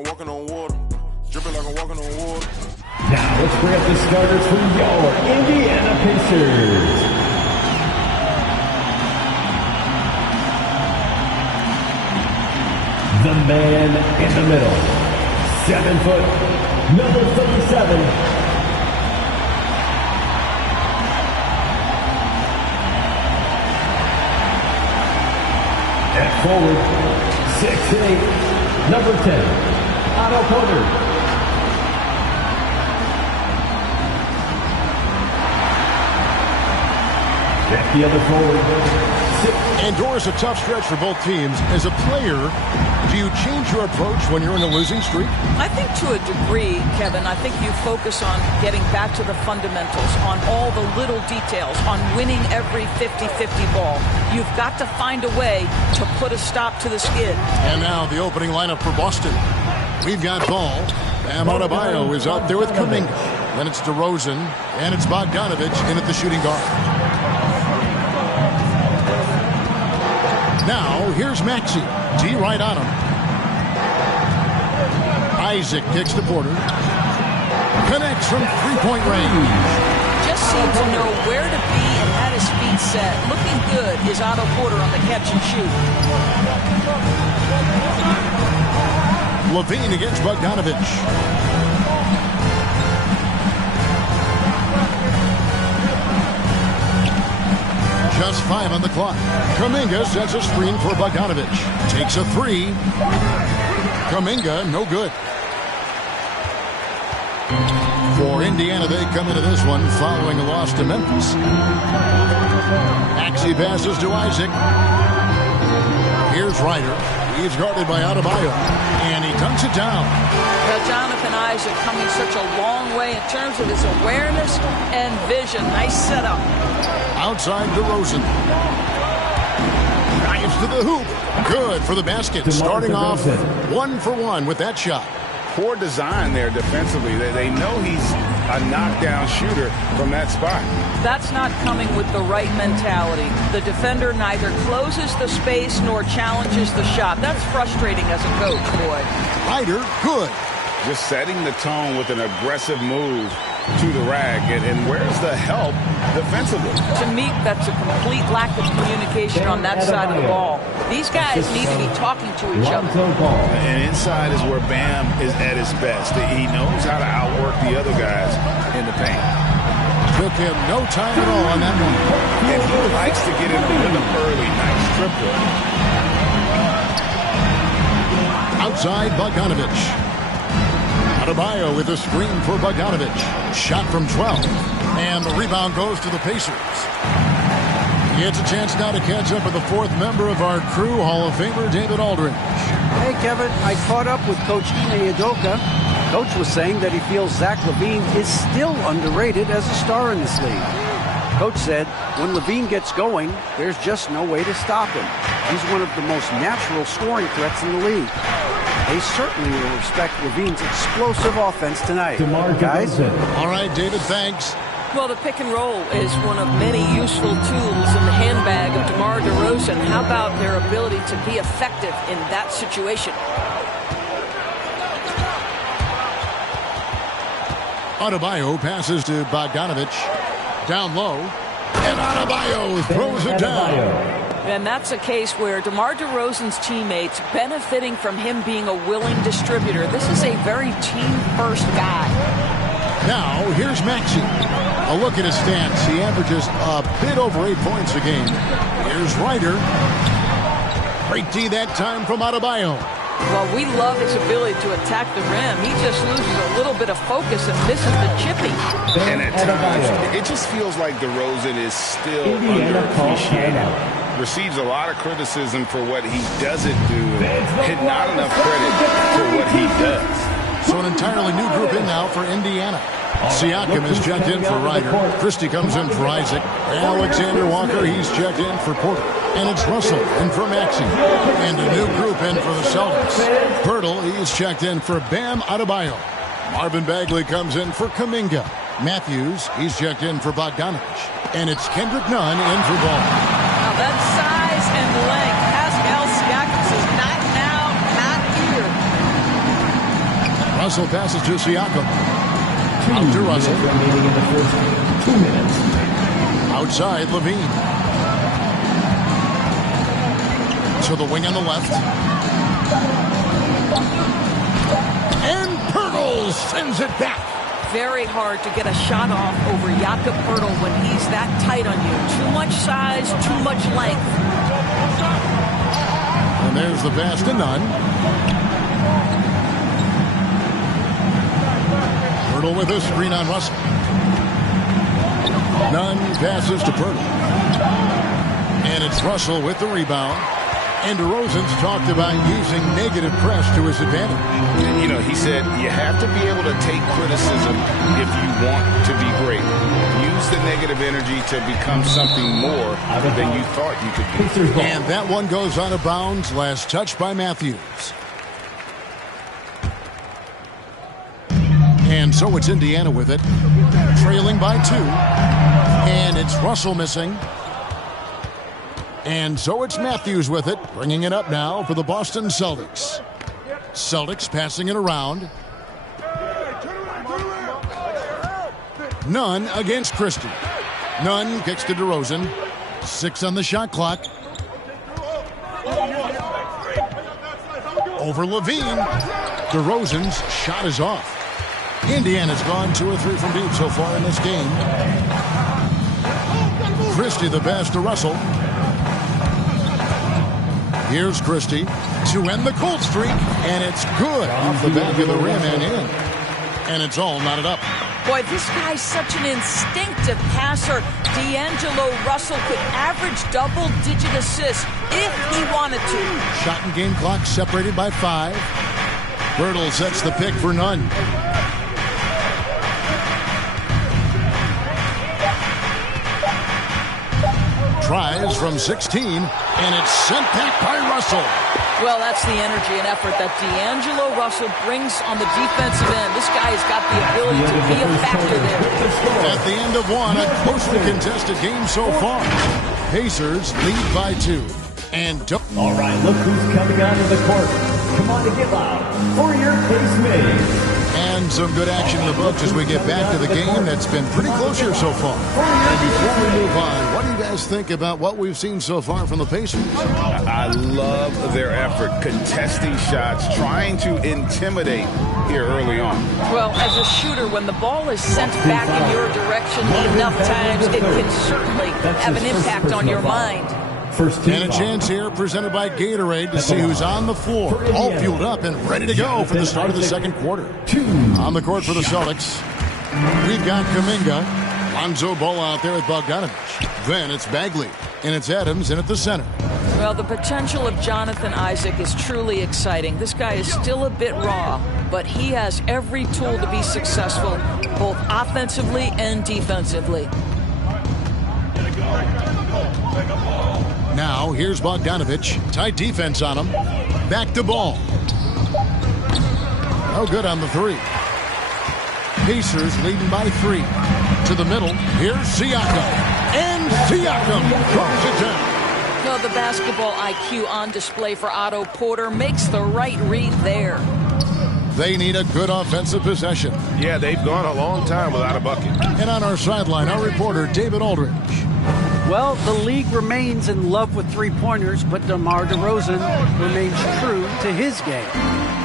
I'm walking on water. Dripping like I'm walking on water. Now let's bring up the starters for your Indiana Pacers. The man in the middle, 7 foot, number 37. At forward, 6'8", number 10, Otto Porter. At the other forward, 6. Indoors a tough stretch for both teams. As a player, do you change your approach when you're in a losing streak? I think to a degree, Kevin, I think you focus on getting back to the fundamentals, on all the little details, on winning every 50-50 ball. You've got to find a way to put a stop to the skid. And now the opening lineup for Boston. We've got Ball. Bam Adebayo is out there with Kuminga. Then it's DeRozan, and it's Bogdanovic in at the shooting guard. Now, here's Maxey. D right on him. Isaac kicks to Porter. Connects from three-point range. Just seemed to know where to be and had his feet set. Looking good is Otto Porter on the catch and shoot. Levine against Bogdanovic. Just 5 on the clock. Kuminga sets a screen for Bogdanovic. Takes a 3. Kuminga, no good. For Indiana, they come into this one following a loss to Memphis. Maxey passes to Isaac. Here's Ryder. He's guarded by Adebayo. And he dunks it down. Now, Jonathan Isaac coming such a long way in terms of his awareness and vision. Nice setup. Outside DeRozan. Drives to the hoop. Good for the basket. Starting off 1 for 1 with that shot. Poor design there defensively. They know he's a knockdown shooter from that spot. That's not coming with the right mentality. The defender neither closes the space nor challenges the shot. That's frustrating as a coach, boy. Ryder, good. Just setting the tone with an aggressive move to the rack. And where's the help defensively? To me, that's a complete lack of communication on that side of the ball. These guys need to be talking to each other. And inside is where Bam is at his best. He knows how to outwork the other guys in the paint. Took him no time at all on that one. And he likes to get in the rhythm early. Nice triple. Outside Bogdanovic. Adebayo with a screen for Bogdanovic. Shot from 12. And the rebound goes to the Pacers. He gets a chance now to catch up with the 4th member of our crew, Hall of Famer David Aldridge. Hey, Kevin, I caught up with Coach Ime Udoka. Coach was saying that he feels Zach LaVine is still underrated as a star in this league. Coach said, when LaVine gets going, there's just no way to stop him. He's one of the most natural scoring threats in the league. They certainly will respect LaVine's explosive offense tonight. Guys? All right, David, thanks. Well, the pick and roll is one of many useful tools in the handbag of DeMar DeRozan. How about their ability to be effective in that situation? Adebayo passes to Bogdanovic. Down low. And Adebayo throws it down. And that's a case where DeMar DeRozan's teammates benefiting from him being a willing distributor. This is a very team-first guy. Now, here's Maxey. A look at his stats. He averages a bit over 8 points a game. Here's Ryder. Great D that time from Adebayo. Well, we love his ability to attack the rim. He just loses a little bit of focus and misses the chippy. And at times, it just feels like DeRozan is still underappreciated. Receives a lot of criticism for what he doesn't do and not enough credit for what he does. So an entirely new group in now for Indiana. Siakam is checked in for Ryder. Christie comes in for Isaac. Alexander Walker, he's checked in for Porter. And it's Russell in for Maxey. And a new group in for the Celtics. Pirtle, he's checked in for Bam Adebayo. Marvin Bagley comes in for Kuminga. Matthews, he's checked in for Bogdanovic. And it's Kendrick Nunn in for Ball. Now that size and length, Pascal Siakam says not now, not here. Russell passes to Siakam. Out to Russell. Remaining in the first 2 minutes. Outside, Levine. To the wing on the left. And Poeltl sends it back. Very hard to get a shot off over Jakob Poeltl when he's that tight on you. Too much size, too much length. And there's the pass to Nunn. Poeltl with a screen on Russell. Nunn passes to Poeltl. And it's Russell with the rebound. And DeRozan's talked about using negative press to his advantage. And, you know, he said you have to be able to take criticism if you want to be great. Use the negative energy to become something more than you thought you could be. And that one goes out of bounds. Last touch by Matthews. And so it's Indiana with it. Trailing by 2. And it's Russell missing. And so it's Matthews with it, bringing it up now for the Boston Celtics. Celtics passing it around. Nunn against Christie. Nunn kicks to DeRozan. 6 on the shot clock. Over Levine. DeRozan's shot is off. Indiana's gone 2 or 3 from deep so far in this game. Christie the pass to Russell. Here's Christie to end the cold streak, and it's good off the back of the rim and in. And it's all knotted up. Boy, this guy's such an instinctive passer. D'Angelo Russell could average double-digit assists if he wanted to. Shot and game clock separated by 5. Poeltl sets the pick for Nunn. Tries from 16, and it's sent back by Russell. Well, that's the energy and effort that D'Angelo Russell brings on the defensive end. This guy has got the ability to be a factor there. At the end of one, a closely contested game so far. Pacers lead by 2. And all right, look who's coming onto the court. Come on to get loud for your case made. And some good action in the books as we get back to the game that's been pretty close here so far. And before we move on, what do you guys think about what we've seen so far from the Pacers? I love their effort, contesting shots, trying to intimidate here early on. Well, as a shooter, when the ball is sent back in your direction enough times, it can certainly have an impact on your mind. And a chance here presented by Gatorade to see who's on the floor, all fueled up and ready to go for the start of the second quarter. On the court for the Celtics, we've got Kuminga, Lonzo Ball out there with Bogdanovich. Then it's Bagley, and it's Adams in at the center. Well, the potential of Jonathan Isaac is truly exciting. This guy is still a bit raw, but he has every tool to be successful, both offensively and defensively. Now, here's Bogdanovich. Tight defense on him. Back to Ball. No good on the 3. Pacers leading by 3. To the middle. Here's Siakam. And Siakam throws it down. Well, the basketball IQ on display for Otto Porter makes the right read there. They need a good offensive possession. Yeah, they've gone a long time without a bucket. And on our sideline, our reporter, David Aldridge. Well, the league remains in love with three-pointers, but DeMar DeRozan remains true to his game.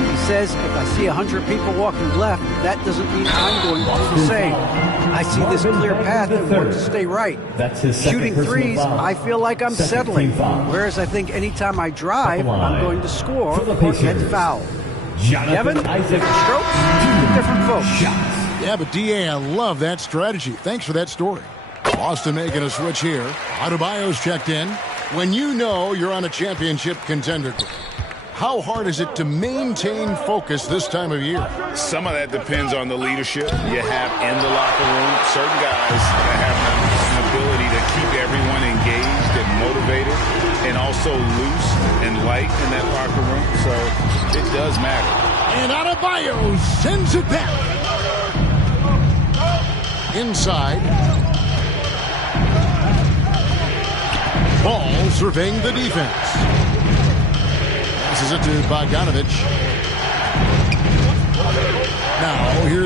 He says, if I see 100 people walking left, that doesn't mean I'm going to do the same. I see this clear path and want to stay right. That's his Shooting threes, I feel like I'm settling. Whereas I think anytime I drive, I'm going to score or get fouled. Kevin, different strokes, different folks. Yeah, but D.A., I love that strategy. Thanks for that story. Boston making a switch here. Adebayo's checked in. When you know you're on a championship contender group, how hard is it to maintain focus this time of year? Some of that depends on the leadership you have in the locker room. Certain guys have an ability to keep everyone engaged and motivated and also loose and light in that locker room. So it does matter. And Adebayo sends it back. Inside. Ball surveying the defense. Passes it to Bogdanovich.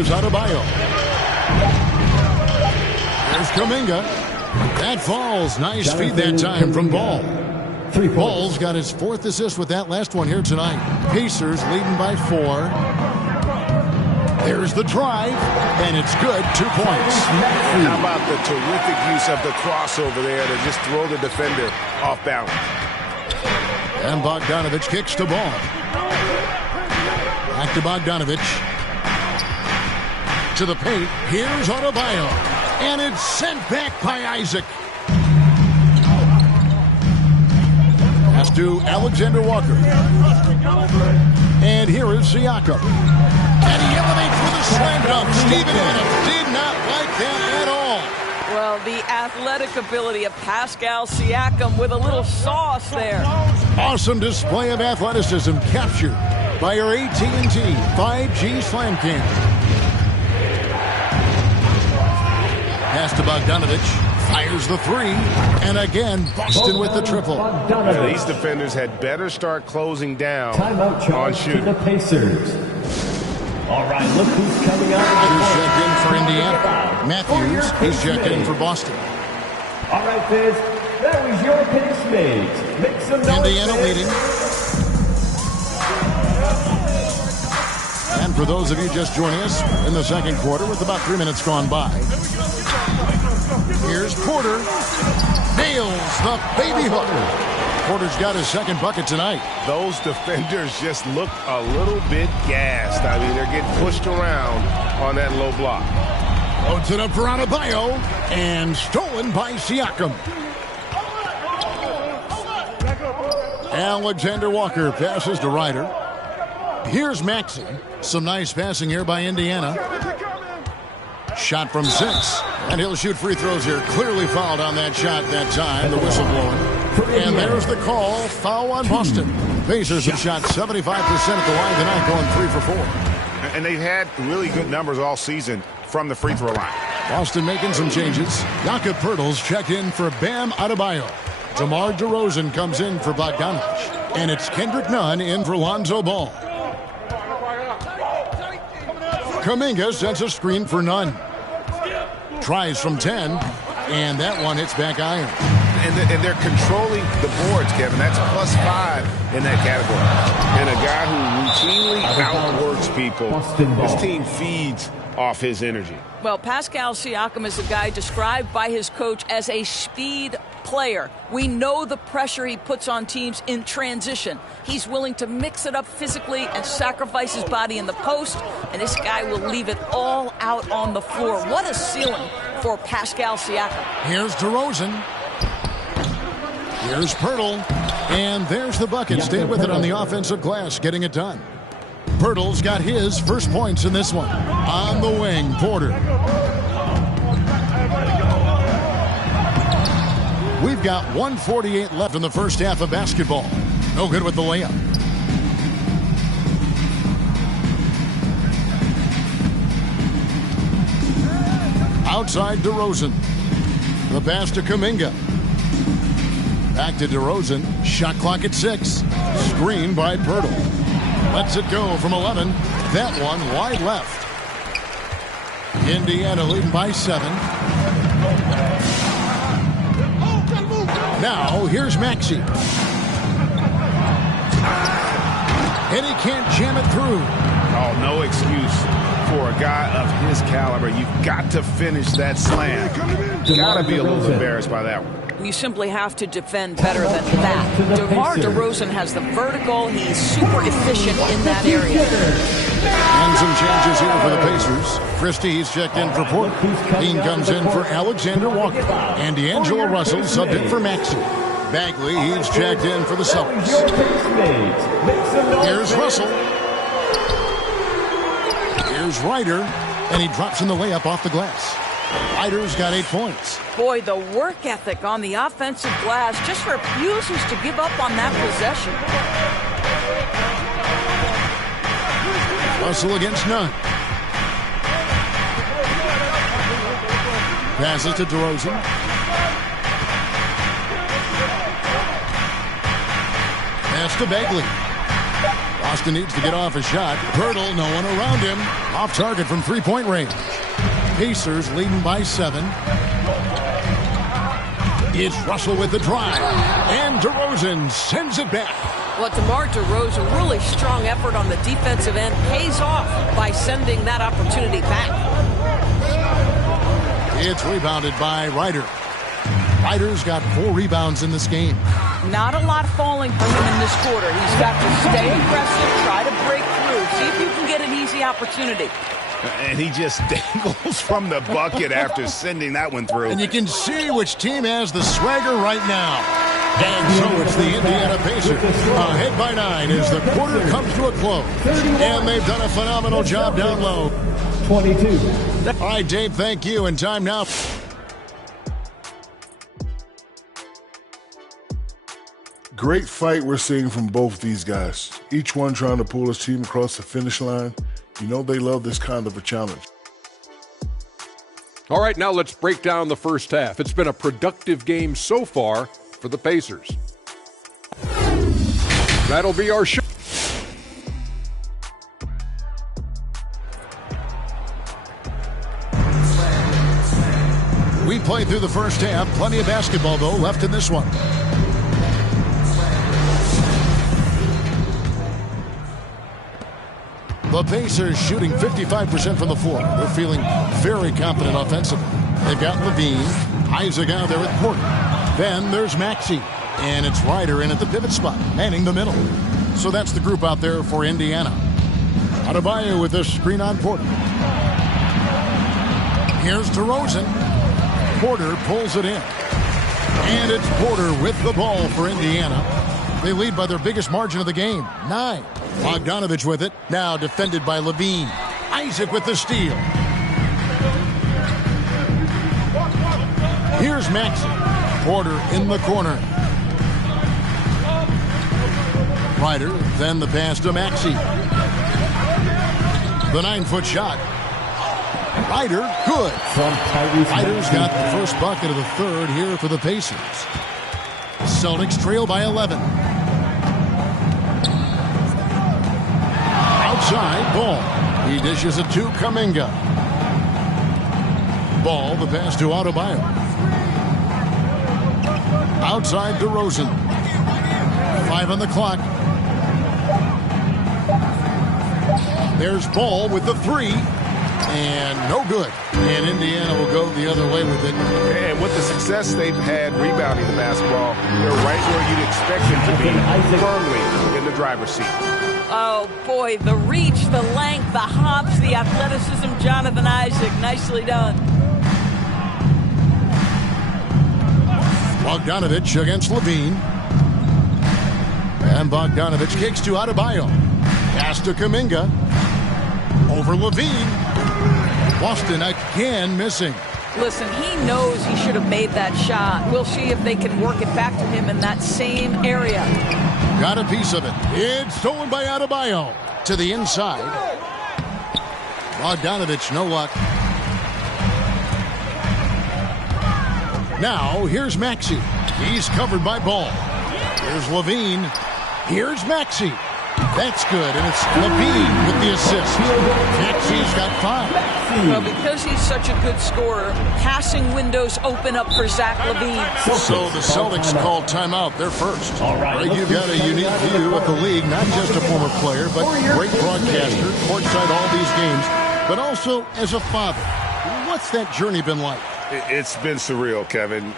Adebayo. There's Kuminga. That falls. Nice feed that time from Ball. Ball's got his 4th assist with that last one here tonight. Pacers leading by 4. There's the drive, and it's good. 2 points. How about the terrific use of the crossover there to just throw the defender off balance? And Bogdanovich kicks to Ball. Back to Bogdanovich. To the paint. Here's Adebayo. And it's sent back by Isaac. Pass to Alexander Walker. And here is Siakam. And he elevates with a slam dunk. Steven Adams did not like that at all. Well, the athletic ability of Pascal Siakam with a little sauce there. Awesome display of athleticism captured by our AT&T 5G Slam King. Pass to Bogdanovich. Fires the 3. And again, Boston with the triple. These defenders had better start closing down Timeout on charge to shooting. the Pacers. All right, look who's coming out. He's checked in for Indiana. Matthews, he's checked in for Boston. All right, Fizz, that was your picks made. Make some noise, Indiana Fizz. leading. And for those of you just joining us in the second quarter with about 3 minutes gone by, here's Porter. Nails the baby hook. Porter's got his 2nd bucket tonight. Those defenders just look a little bit gassed. I mean, they're getting pushed around on that low block. Loads it up for Adebayo. And stolen by Siakam. Alexander Walker passes to Ryder. Here's Maxey. Some nice passing here by Indiana. Shot from 6. And he'll shoot free throws here. Clearly fouled on that shot that time. The whistle blowing. And there's the call. Foul on Boston. Pacers have shot 75% at the line tonight, going 3 for 4. And they've had really good numbers all season from the free throw line. Boston making some changes. Jakob Poeltl's checked in for Bam Adebayo. DeMar DeRozan comes in for Bogdanovich. And it's Kendrick Nunn in for Lonzo Ball. Kuminga sends a screen for Nunn. Tries from 10. And that one hits back iron. And they're controlling the boards, Kevin. That's +5 in that category. And a guy who routinely outworks people. This team feeds off his energy. Well, Pascal Siakam is a guy described by his coach as a speed player. We know the pressure he puts on teams in transition. He's willing to mix it up physically and sacrifice his body in the post, and this guy will leave it all out on the floor. What a ceiling for Pascal Siakam. Here's DeRozan. Here's Poeltl. And there's the bucket. Stay with it on the offensive glass, getting it done. Poeltl's got his first points in this one. On the wing, Porter. We've got 1:48 left in the first half of basketball. No good with the layup. Outside DeRozan. The pass to Kuminga. Back to DeRozan. Shot clock at 6. Screen by Poeltl. Lets it go from 11. That one wide left. Indiana leading by 7. Now here's Maxey. And he can't jam it through. Oh, no excuse for a guy of his caliber. You've got to finish that slam. Got to be a little embarrassed by that one. You simply have to defend better than that. DeMar DeRozan has the vertical. He's super efficient in that area. And some changes here for the Pacers. Christie, he's checked in for Porter. Dean comes in for Alexander Walker. And D'Angelo Russell subbed in for Maxey. Bagley, he's checked in for the Celtics. Here's Russell. Here's Ryder. And he drops in the layup off the glass. Ryder's got 8 points. Boy, the work ethic on the offensive glass just refuses to give up on that possession. Russell against Nunn. Passes to DeRozan. Pass to Bagley. Boston needs to get off a shot. Pirtle, no one around him. Off target from three-point range. Pacers leading by 7. It's Russell with the drive. And DeRozan sends it back. Well, DeMar DeRozan, really strong effort on the defensive end, pays off by sending that opportunity back. It's rebounded by Ryder. Ryder's got 4 rebounds in this game. Not a lot falling for him in this quarter. He's got to stay aggressive, try to break through, see if you can get an easy opportunity. And he just dangles from the bucket after sending that one through. And you can see which team has the swagger right now. And so it's the Indiana Pacers ahead by 9 as the quarter comes to a close. And they've done a phenomenal job down low. 22. All right, Dave, thank you. And time now. Great fight we're seeing from both these guys. Each one trying to pull his team across the finish line. You know they love this kind of a challenge. All right, now let's break down the first half. It's been a productive game so far for the Pacers. That'll be our show. We played through the first half. Plenty of basketball, though, left in this one. The Pacers shooting 55% from the floor. They're feeling very confident offensively. They've got Levine, Isaac out there at Porter. Then there's Maxey, and it's Ryder in at the pivot spot, manning the middle. So that's the group out there for Indiana. Adebayo with the screen on Porter. Here's DeRozan. Porter pulls it in. And it's Porter with the ball for Indiana. They lead by their biggest margin of the game, 9. Bogdanovich with it, now defended by Levine. Isaac with the steal. Here's Maxey. Porter in the corner. Ryder, then the pass to Maxey. The 9-foot shot. Ryder, good. Ryder's got the first bucket of the third here for the Pacers. Celtics trail by 11. Outside, Ball. He dishes it to Kuminga. Ball, the pass to Adebayo. Outside, DeRozan. 5 on the clock. There's Ball with the 3. And no good. And Indiana will go the other way with it. And with the success they've had rebounding the basketball, they're right where you'd expect them to be, firmly in the driver's seat. Oh, boy, the reach, the length, the hops, the athleticism, Jonathan Isaac, nicely done. Bogdanovich against Levine. And Bogdanovich kicks to Adebayo. Pass to Kuminga. Over Levine. Boston again missing. Listen, he knows he should have made that shot. We'll see if they can work it back to him in that same area. Got a piece of it. It's stolen by Adebayo. To the inside. Bogdanovich, no luck. Now, here's Maxey. He's covered by Ball. Here's Levine. Here's Maxey. That's good, and it's Levine with the assist. Maxey's got 5. Well, because he's such a good scorer, passing windows open up for Zach LaVine. So the Celtics called timeout. They're first. Greg, you've got a unique view of the league, not just a former player, but great broadcaster, courtside all these games, but also as a father. What's that journey been like? It's been surreal, Kevin.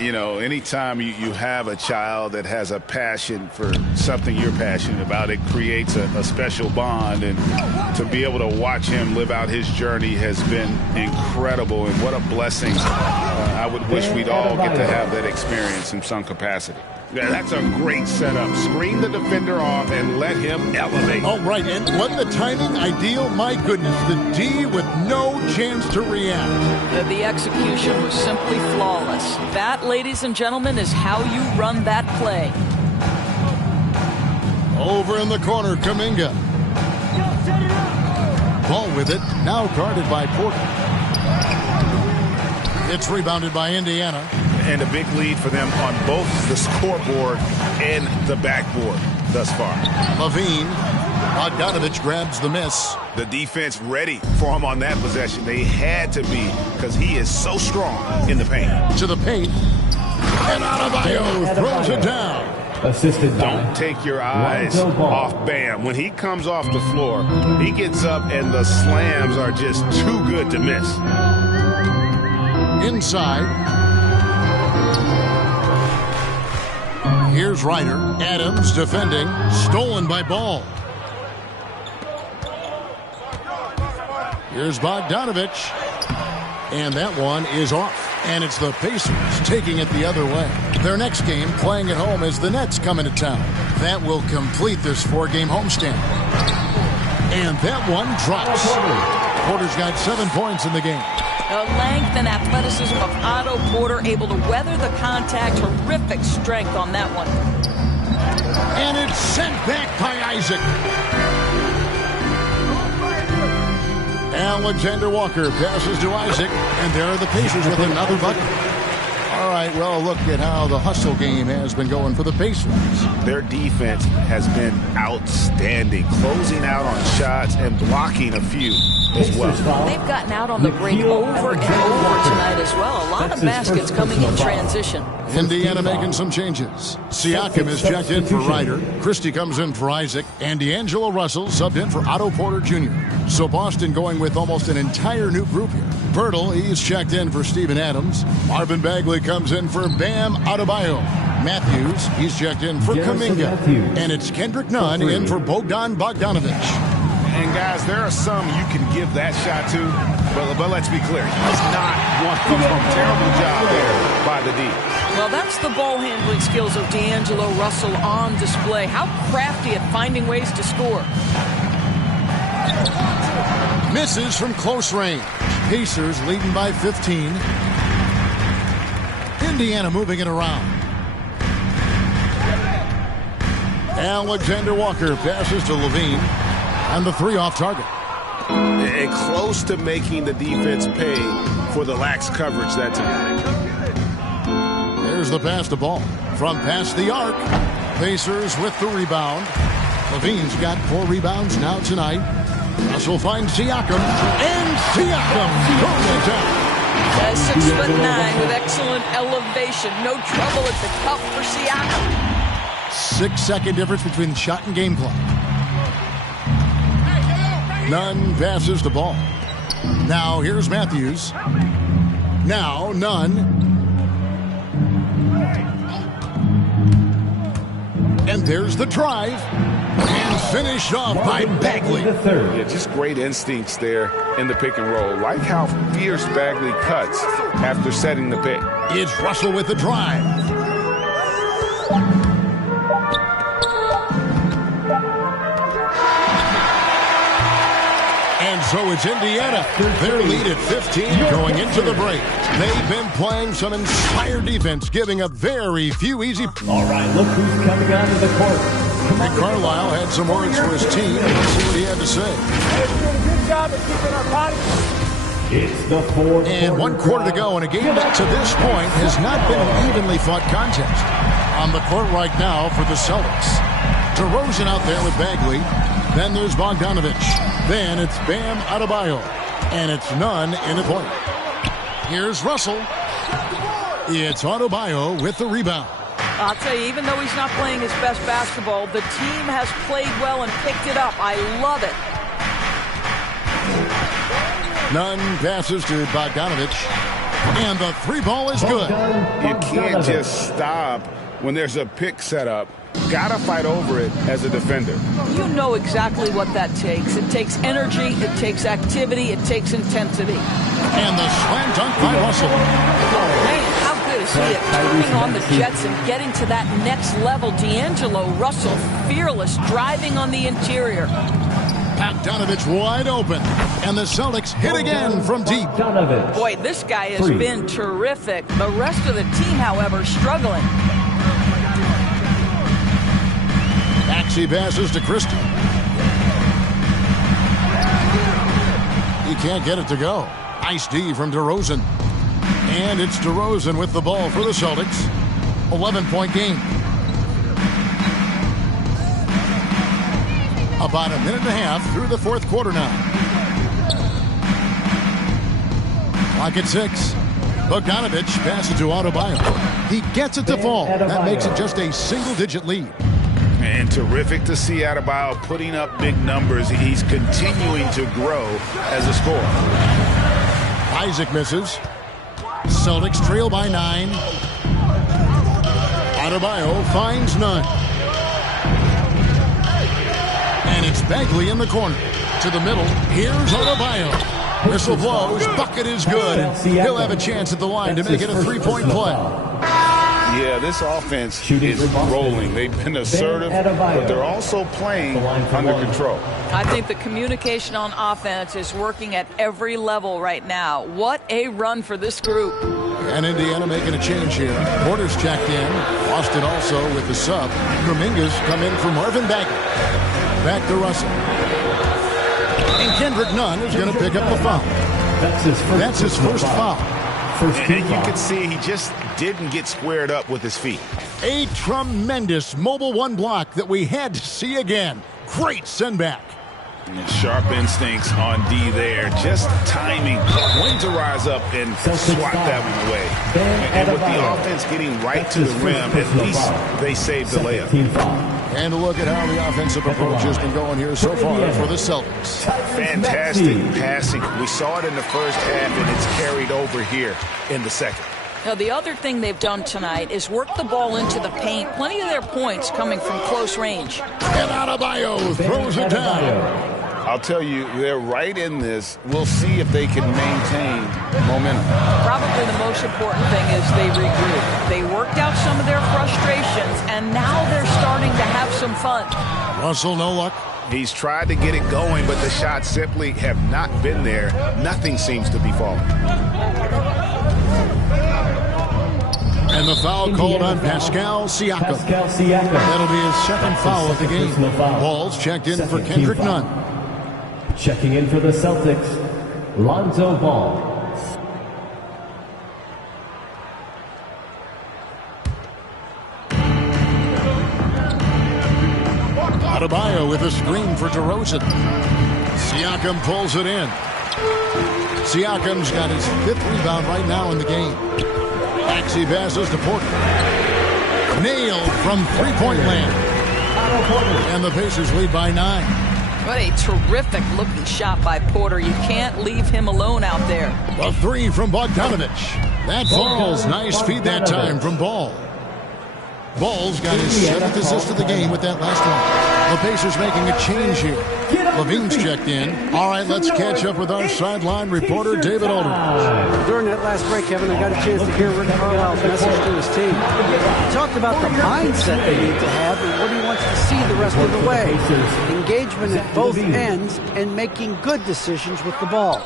You know, anytime you have a child that has a passion for something you're passionate about, it creates a special bond. And to be able to watch him live out his journey has been incredible. And what a blessing. I would wish we'd all get to have that experience in some capacity. Yeah, that's a great setup. Screen the defender off and let him elevate. Oh, right. And wasn't the timing ideal? My goodness, the D with no chance to react. The execution was simply flawless. That, ladies and gentlemen, is how you run that play. Over in the corner, Kuminga. Ball with it, now guarded by Porter. It's rebounded by Indiana. And a big lead for them on both the scoreboard and the backboard thus far. Levine Bogdanovich grabs the miss. The defense ready for him on that possession. They had to be because he is so strong in the paint. To the paint. And Adebayo throws it down. Assisted by Don't take your eyes off Bam. When he comes off the floor, he gets up and the slams are just too good to miss. Inside. Here's Ryder. Adams defending. Stolen by Ball. Here's Bogdanovich. And that one is off. And it's the Pacers taking it the other way. Their next game playing at home as the Nets come into town. That will complete this 4-game homestand. And that one drops. Porter's got 7 points in the game. The length and athleticism of Otto Porter able to weather the contact. Terrific strength on that one. And it's sent back by Isaac. Alexander Walker passes to Isaac, and there are the Pacers with another bucket. All right, well, look at how the hustle game has been going for the Pacers. Their defense has been outstanding, closing out on shots and blocking a few as well. They've gotten out on the break over and over tonight as well. A lot of baskets coming in transition. Indiana making some changes. Siakam is checked in for Ryder. Christie comes in for Isaac. And D'Angelo Russell subbed in for Otto Porter Jr. So Boston going with almost an entire new group here. Pirtle, he's checked in for Steven Adams. Marvin Bagley comes in for Bam Adebayo. Matthews, he's checked in for Kuminga. And it's Kendrick Nunn in for Bogdan Bogdanovich. And guys, there are some you can give that shot to, but let's be clear. He's not one of them. Terrible job there by the D. Well, that's the ball handling skills of D'Angelo Russell on display. How crafty at finding ways to score. Misses from close range. Pacers leading by 15. Indiana moving it around. Alexander Walker passes to Levine. And the 3 off target. And close to making the defense pay for the lax coverage that time. There's the pass to Ball. From past the arc. Pacers with the rebound. Levine's got 4 rebounds now tonight. Russell finds Siakam. And Siakam throws it down. 6'9" with excellent elevation. No trouble at the cup for Siakam. 6-second difference between the shot and game clock. Nunn passes the ball. Now here's Matthews. Now Nunn. And there's the drive. And finished off by Bagley. Yeah, just great instincts there in the pick and roll. Like how fierce Bagley cuts after setting the pick. It's Russell with the drive. And so it's Indiana. Their lead at 15 going into the break. They've been playing some inspired defense, giving up very few easy. All right, look who's coming onto the court. Rick Carlisle had some words for his team. Let's see what he had to say. We're doing a good job of keeping our bodies. It's the 4th. And 1 quarter to go in a game that to this point has not been an evenly fought contest. On the court right now for the Celtics. DeRozan out there with Bagley. Then there's Bogdanovich. Then it's Bam Adebayo. And it's Nunn in the point. Here's Russell. It's Adebayo with the rebound. I'll tell you, even though he's not playing his best basketball, the team has played well and picked it up. I love it. Nunn passes to Bogdanovich. And the 3 ball is good. You can't just stop when there's a pick set up. Gotta fight over it as a defender. You know exactly what that takes. It takes energy, it takes activity, it takes intensity. And the slam dunk by Russell. Man, how good is he at turning on the jets and getting to that next level? D'Angelo Russell, fearless, driving on the interior. Bogdanovich wide open. And the Celtics hit again from deep. Boy, this guy has been terrific. The rest of the team, however, struggling. Maxey passes to Christie. He can't get it to go. Nice D from DeRozan. And it's DeRozan with the ball for the Celtics. 11-point game. About a minute and a half through the fourth quarter now. Clock at 6. Bogdanovich passes to Adebayo. He gets it to fall. That makes it just a single-digit lead. And terrific to see Adebayo putting up big numbers. He's continuing to grow as a scorer. Isaac misses. Celtics trail by 9. Adebayo finds none. And it's Bagley in the corner. To the middle. Here's Adebayo. Whistle blows. Bucket is good. He'll have a chance at the line to make it a 3-point play. Yeah, this offense is rolling. They've been assertive, but they're also playing under control. I think the communication on offense is working at every level right now. What a run for this group. And Indiana making a change here. Porter's checked in. Austin also with the sub. Dominguez come in for Marvin Bagley. Back to Russell. And Kendrick Nunn is going to pick up the foul. That's his first foul. And you can see he just didn't get squared up with his feet. A tremendous Mobile One block that we had to see again. Great send back. Sharp instincts on D there. Just timing when to rise up and swat that one away. And with the offense getting right to the rim, at least they saved the layup. And a look at how the offensive approach has been going here so far for the Celtics. Fantastic passing. We saw it in the first half, and it's carried over here in the second. Now, the other thing they've done tonight is work the ball into the paint. Plenty of their points coming from close range. And Adebayo throws it down. I'll tell you, they're right in this. We'll see if they can maintain momentum. Probably the most important thing is they regroup. They worked out some of their frustrations, and now they're starting to have some fun. Russell, no luck. He's tried to get it going, but the shots simply have not been there. Nothing seems to be falling. And the foul called on Pascal Siakam. That'll be his second foul of the game. Ball's checked in for Kendrick Nunn. Checking in for the Celtics, Lonzo Ball. Adebayo with a screen for DeRozan. Siakam pulls it in. Siakam's got his 5th rebound right now in the game. Maxey passes to Porter. Nailed from three-point land. And the Pacers lead by 9. What a terrific looking shot by Porter. You can't leave him alone out there. A 3 from Bogdanovich. That falls. Nice feed that time from Ball. Ball's got his 7th assist of the game with that last one. The Pacers making a change here. Levine's checked in. All right, let's catch up with our sideline reporter, David Aldridge. During that last break, Kevin, I got a chance to hear Rick Carlisle's message to his team. He talked about the mindset they need to have and what he wants to see the rest of the way. Engagement at both ends and making good decisions with the ball.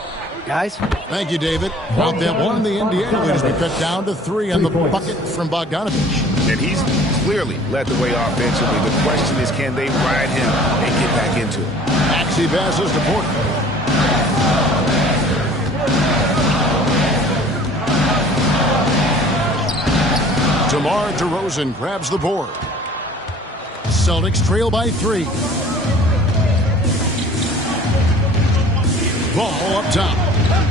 Guys? Thank you, David. About that one, the Indiana lead has been cut down to 3 on the bucket from Bogdanovich. And he's clearly led the way offensively. The question is, can they ride him and get back into it? Maxey passes to Porter. DeMar DeRozan grabs the board. Celtics trail by 3. Ball up top.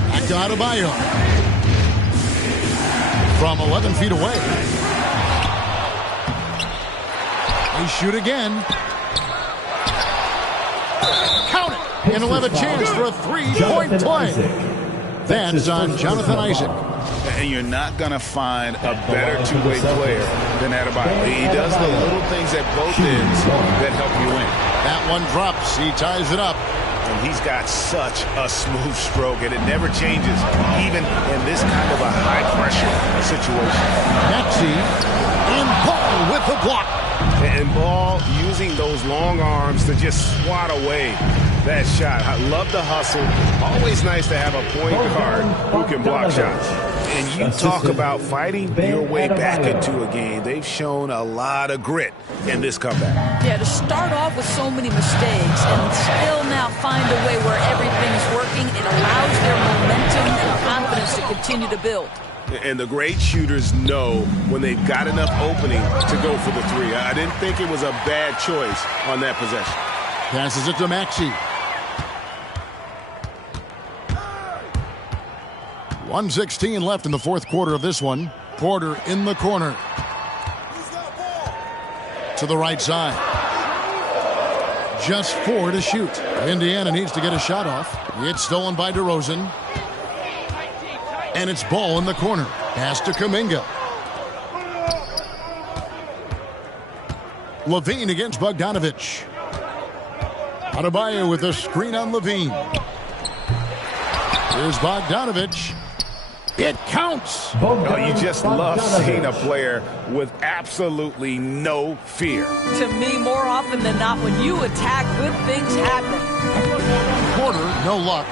Back to Adebayo. From 11 feet away. They shoot again. Count it. And he'll have a chance for a 3-point play. That's on Jonathan Isaac. And you're not going to find a better two-way player than Adebayo. He does the little things at both ends that help you win. That one drops. He ties it up. And he's got such a smooth stroke, and it never changes, even in this kind of a high-pressure situation. Maxey and Ball with the block. And Ball using those long arms to just swat away that shot. I love the hustle. Always nice to have a point guard who can block shots. And you talk about fighting your way back into a game. They've shown a lot of grit in this comeback. Yeah, to start off with so many mistakes and still now find a way where everything is working, it allows their momentum and confidence to continue to build. And the great shooters know when they've got enough opening to go for the 3. I didn't think it was a bad choice on that possession. Passes it to Maxey. 1:16 left in the fourth quarter of this one. Porter in the corner. To the right side. Just 4 to shoot. Indiana needs to get a shot off. It's stolen by DeRozan. And it's ball in the corner. Pass to Kuminga. LaVine against Bogdanovic. Adebayo with a screen on LaVine. Here's Bogdanovic. It counts. Oh, you just love seeing a player with absolutely no fear. To me, more often than not, when you attack, good things happen. Porter, no luck.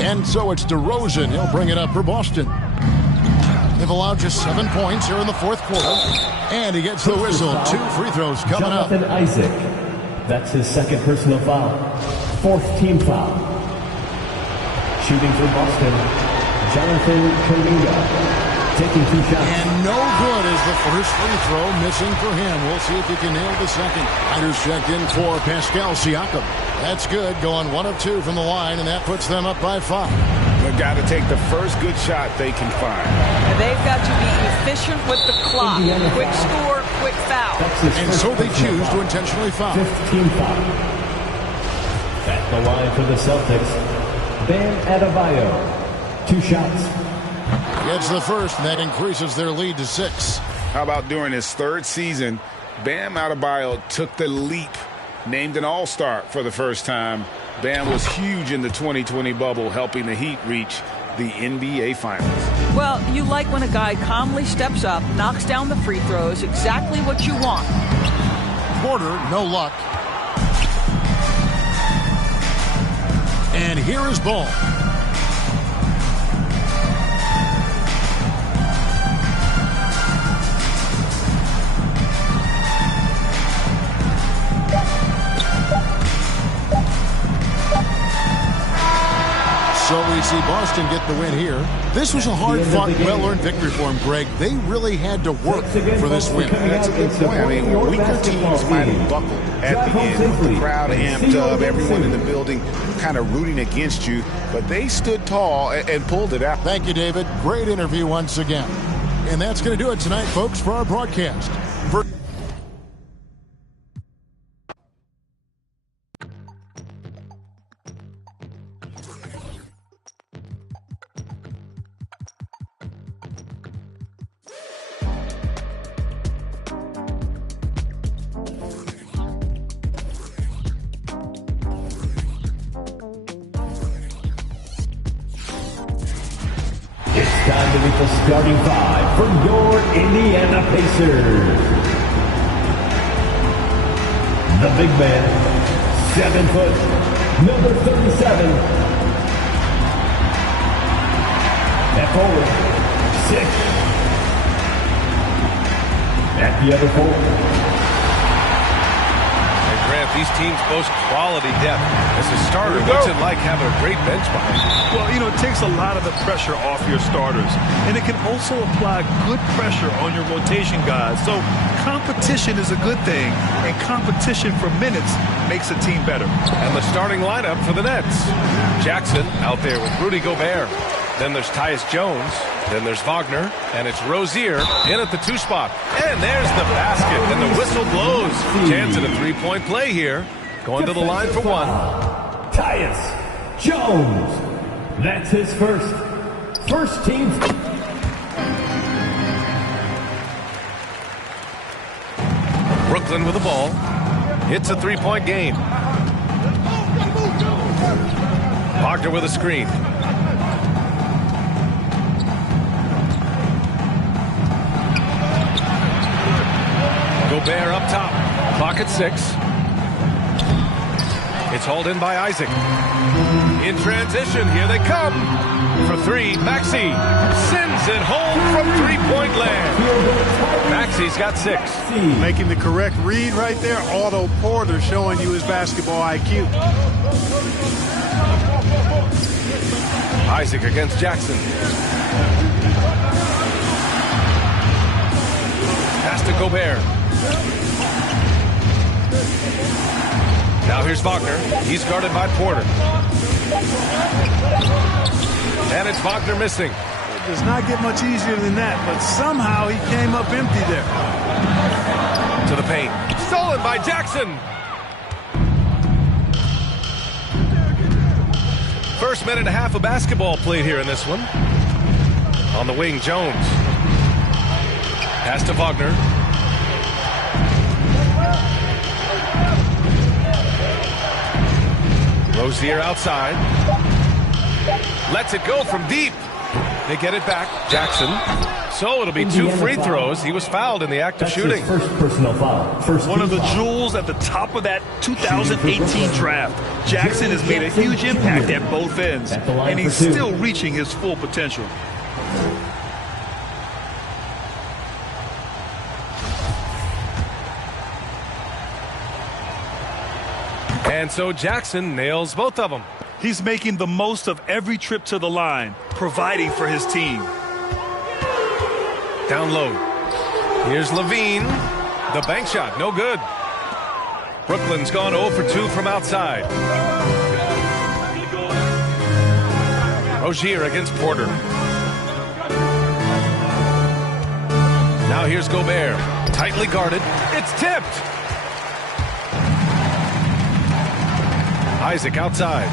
And so it's DeRozan. He'll bring it up for Boston. They've allowed just 7 points here in the fourth quarter. And he gets the whistle. 2 free throws coming up. Jonathan Isaac. That's his second personal foul. 4th team foul. Shooting for Boston, Jonathan Kuminga. Taking 2 shots. And no good is the first free throw missing for him. We'll see if he can nail the second. Riders checked in for Pascal Siakam. That's good. Going 1 of 2 from the line, and that puts them up by 5. They've got to take the first good shot they can find. And they've got to be efficient with the clock. Quick score, quick foul. And so they choose to intentionally foul. 5th team foul. At the line for the Celtics, Bam Adebayo. 2 shots. Gets the first, and that increases their lead to 6. How about during his 3rd season, Bam Adebayo took the leap. Named an All-Star for the first time. Bam was huge in the 2020 bubble, helping the Heat reach the NBA Finals. Well, you like when a guy calmly steps up, knocks down the free throws, exactly what you want. Porter, no luck. And here is Ball. So we see Boston get the win here. This was a hard-fought, well-earned victory for them, Greg. They really had to work for this win. That's a good point. I mean, weaker teams might have buckled at the end. The crowd amped up, everyone in the building kind of rooting against you. But they stood tall and pulled it out. Thank you, David. Great interview once again. And that's going to do it tonight, folks, for our broadcast. Time to meet the starting 5 for your Indiana Pacers. The big man, 7 foot, number 37. At forward, 6. At the other forward. Grant, these teams boast quality depth. As a starter, what's it like having a great bench behind you? Well, you know, it takes a lot of the pressure off your starters. And it can also apply good pressure on your rotation guys. So competition is a good thing. And competition for minutes makes a team better. And the starting lineup for the Nets. Jackson out there with Rudy Gobert. Then there's Tyus Jones. Then there's Wagner. And it's Rozier in at the 2 spot. And there's the basket. And the whistle blows. Chance at a 3-point play here. Going to the line for 1. Tyus Jones. That's his first team. Brooklyn with the ball. It's a 3-point game. Wagner with a screen. Gobert up top. Clock at 6. It's hauled in by Isaac. In transition, here they come. For 3, Maxey sends it home from 3-point land. Maxey's got 6. Making the correct read right there. Otto Porter showing you his basketball IQ. Isaac against Jackson. Pass to Gobert. Now here's Wagner. He's guarded by Porter. And it's Wagner missing. It does not get much easier than that, but somehow he came up empty there. To the paint. Stolen by Jackson. First minute and a half of basketball played here in this one. On the wing, Jones. Pass to Wagner. Rozier outside. Lets it go from deep. They get it back. Jackson. So it'll be 2 free throws. He was fouled in the act of shooting. First personal foul. One of the jewels at the top of that 2018 draft. Jackson has made a huge impact at both ends, and he's still reaching his full potential. And so Jackson nails both of them. He's making the most of every trip to the line, providing for his team. Down low. Here's Levine. The bank shot, no good. Brooklyn's gone 0 for 2 from outside. Rozier against Porter. Now here's Gobert. Tightly guarded. It's tipped. Isaac outside.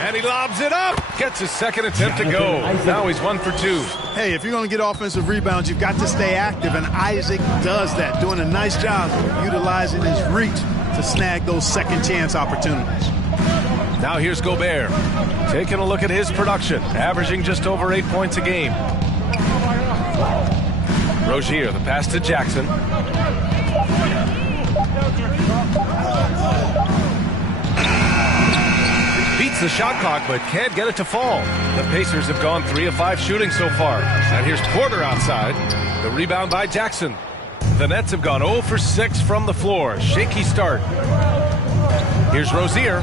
And he lobs it up. Gets his second attempt to go. Now he's 1 for 2. Hey, if you're going to get offensive rebounds, you've got to stay active, and Isaac does that, doing a nice job utilizing his reach to snag those second chance opportunities. Now here's Gobert. Taking a look at his production, averaging just over 8 points a game. Rozier, the pass to Jackson. Beats the shot clock, but can't get it to fall. The Pacers have gone 3 of 5 shooting so far. And here's Porter outside. The rebound by Jackson. The Nets have gone 0 for 6 from the floor. Shaky start. Here's Rozier.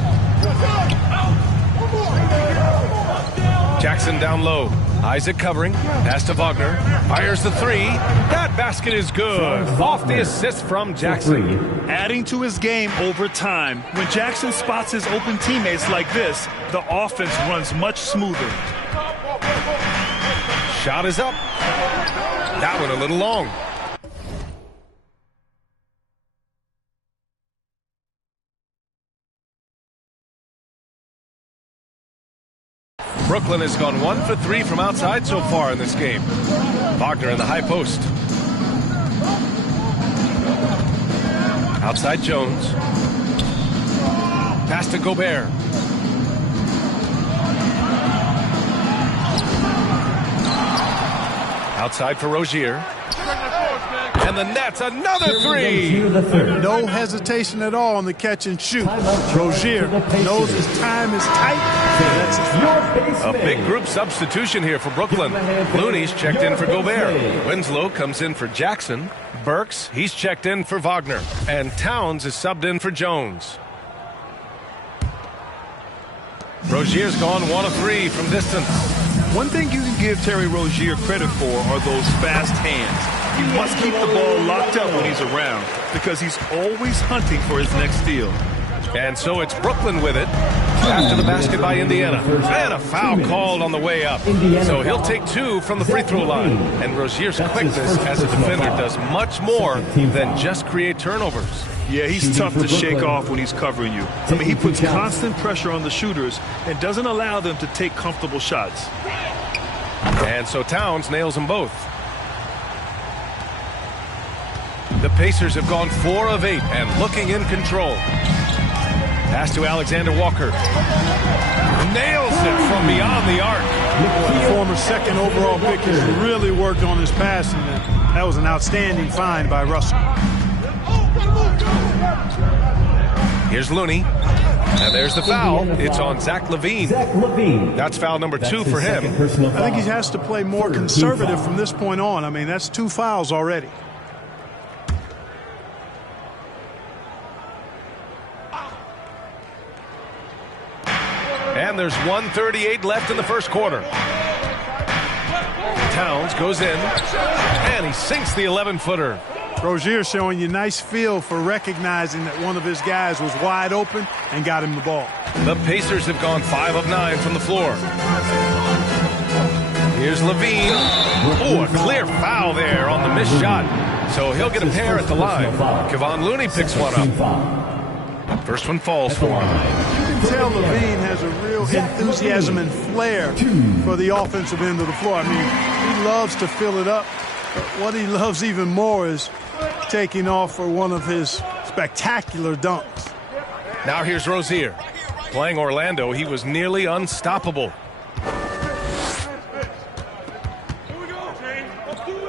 Jackson down low. Isaac covering. Pass to Wagner. Fires the 3. That basket is good. Off the assist from Jackson. Adding to his game over time. When Jackson spots his open teammates like this, the offense runs much smoother. Shot is up. That one a little long. Brooklyn has gone 1 for 3 from outside so far in this game. Wagner in the high post. Outside Jones. Pass to Gobert. Outside for Rozier. And the Nets, another 3. No hesitation at all on the catch and shoot. Rozier knows his time is tight. A big group substitution here for Brooklyn. Looney's checked in for Gobert. Winslow comes in for Jackson. Burks, he's checked in for Wagner. And Towns is subbed in for Jones. Rozier's gone 1 of 3 from distance. One thing you can give Terry Rozier credit for are those fast hands. He must keep the ball locked up when he's around because he's always hunting for his next steal. And so it's Brooklyn with it. After the basket by Indiana. And a foul called on the way up. So he'll take 2 from the free throw line. And Rozier's quickness as a defender does much more than just create turnovers. Yeah, he's tough to shake off when he's covering you. I mean, he puts constant pressure on the shooters and doesn't allow them to take comfortable shots. And so Towns nails them both. The Pacers have gone 4 of 8 and looking in control. Pass to Alexander Walker. Nails it from beyond the arc. The former second overall pick has really worked on his passing. That was an outstanding find by Russell. Here's Looney. And there's the foul. It's on Zach LaVine. That's foul number 2 for him. I think he has to play more conservative from this point on. I mean, that's 2 fouls already. And there's 1:38 left in the first quarter. Towns goes in, and he sinks the 11-footer. Rozier showing you nice feel for recognizing that one of his guys was wide open and got him the ball. The Pacers have gone 5 of 9 from the floor. Here's Levine. Oh, a clear foul there on the missed shot. So he'll get a pair at the line. Kevon Looney picks one up. First one falls for him. You can tell Levine has a real enthusiasm and flair for the offensive end of the floor. I mean, he loves to fill it up. But what he loves even more is taking off for one of his spectacular dunks. Now here's Rozier. Playing Orlando, he was nearly unstoppable.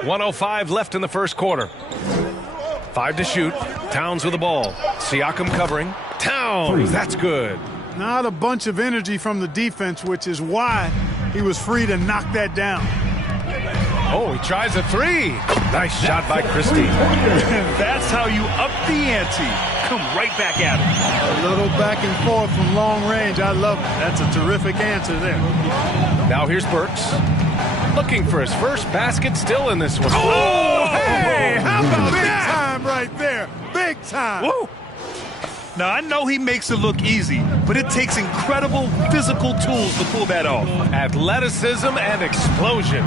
1:05 left in the first quarter. 5 to shoot. Towns with the ball. Siakam covering. Towns, that's good. Not a bunch of energy from the defense, which is why he was free to knock that down. Oh, he tries a three. Nice shot by Christie. That's how you up the ante. Come right back at him. A little back and forth from long range. I love it. That's a terrific answer there. Now here's Burks. Looking for his first basket, still in this one. Oh, hey, how about big time right there? Big time. Woo. Now, I know he makes it look easy, but it takes incredible physical tools to pull that off. Athleticism and explosion.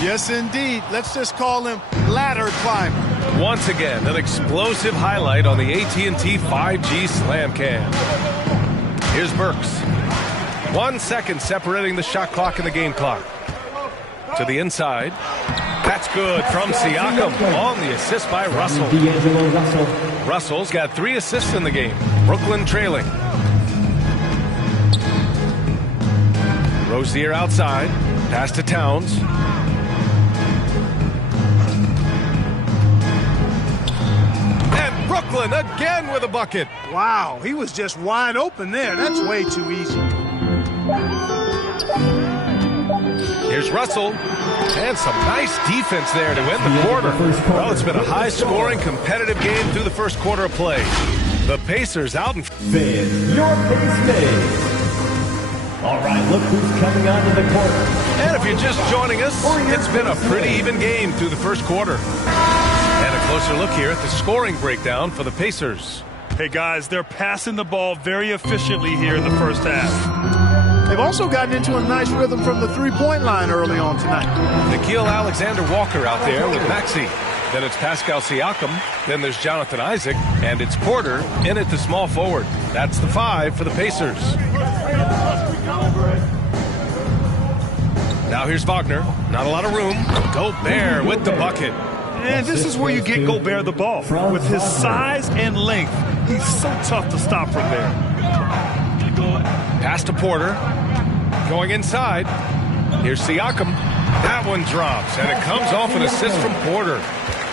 Yes, indeed. Let's just call him ladder climber. Once again, an explosive highlight on the AT&T 5G Slam Cam. Here's Burks. 1 second separating the shot clock and the game clock. To the inside. That's good from Siakam on the assist by Russell. Russell's got 3 assists in the game. Brooklyn trailing. Rozier outside. Pass to Towns. And Brooklyn again with a bucket. Wow, he was just wide open there. That's way too easy. Here's Russell. And some nice defense there to end the quarter. Well, it's been a high-scoring, competitive game through the first quarter of play. The Pacers out in... Your pace phase. All right, look who's coming onto the court. And if you're just joining us, it's been a pretty even game through the first quarter. And a closer look here at the scoring breakdown for the Pacers. Hey, guys, they're passing the ball very efficiently here in the first half. They've also gotten into a nice rhythm from the three-point line early on tonight. Nickeil Alexander-Walker out there with Maxey. Then it's Pascal Siakam. Then there's Jonathan Isaac. And it's Porter in at the small forward. That's the 5 for the Pacers. Now here's Wagner. Not a lot of room. Gobert with the bucket. And this is where you get Gobert the ball. With his size and length, he's so tough to stop from there. Pass to Porter. Going inside. Here's Siakam. That one drops, and it comes off an assist from Porter.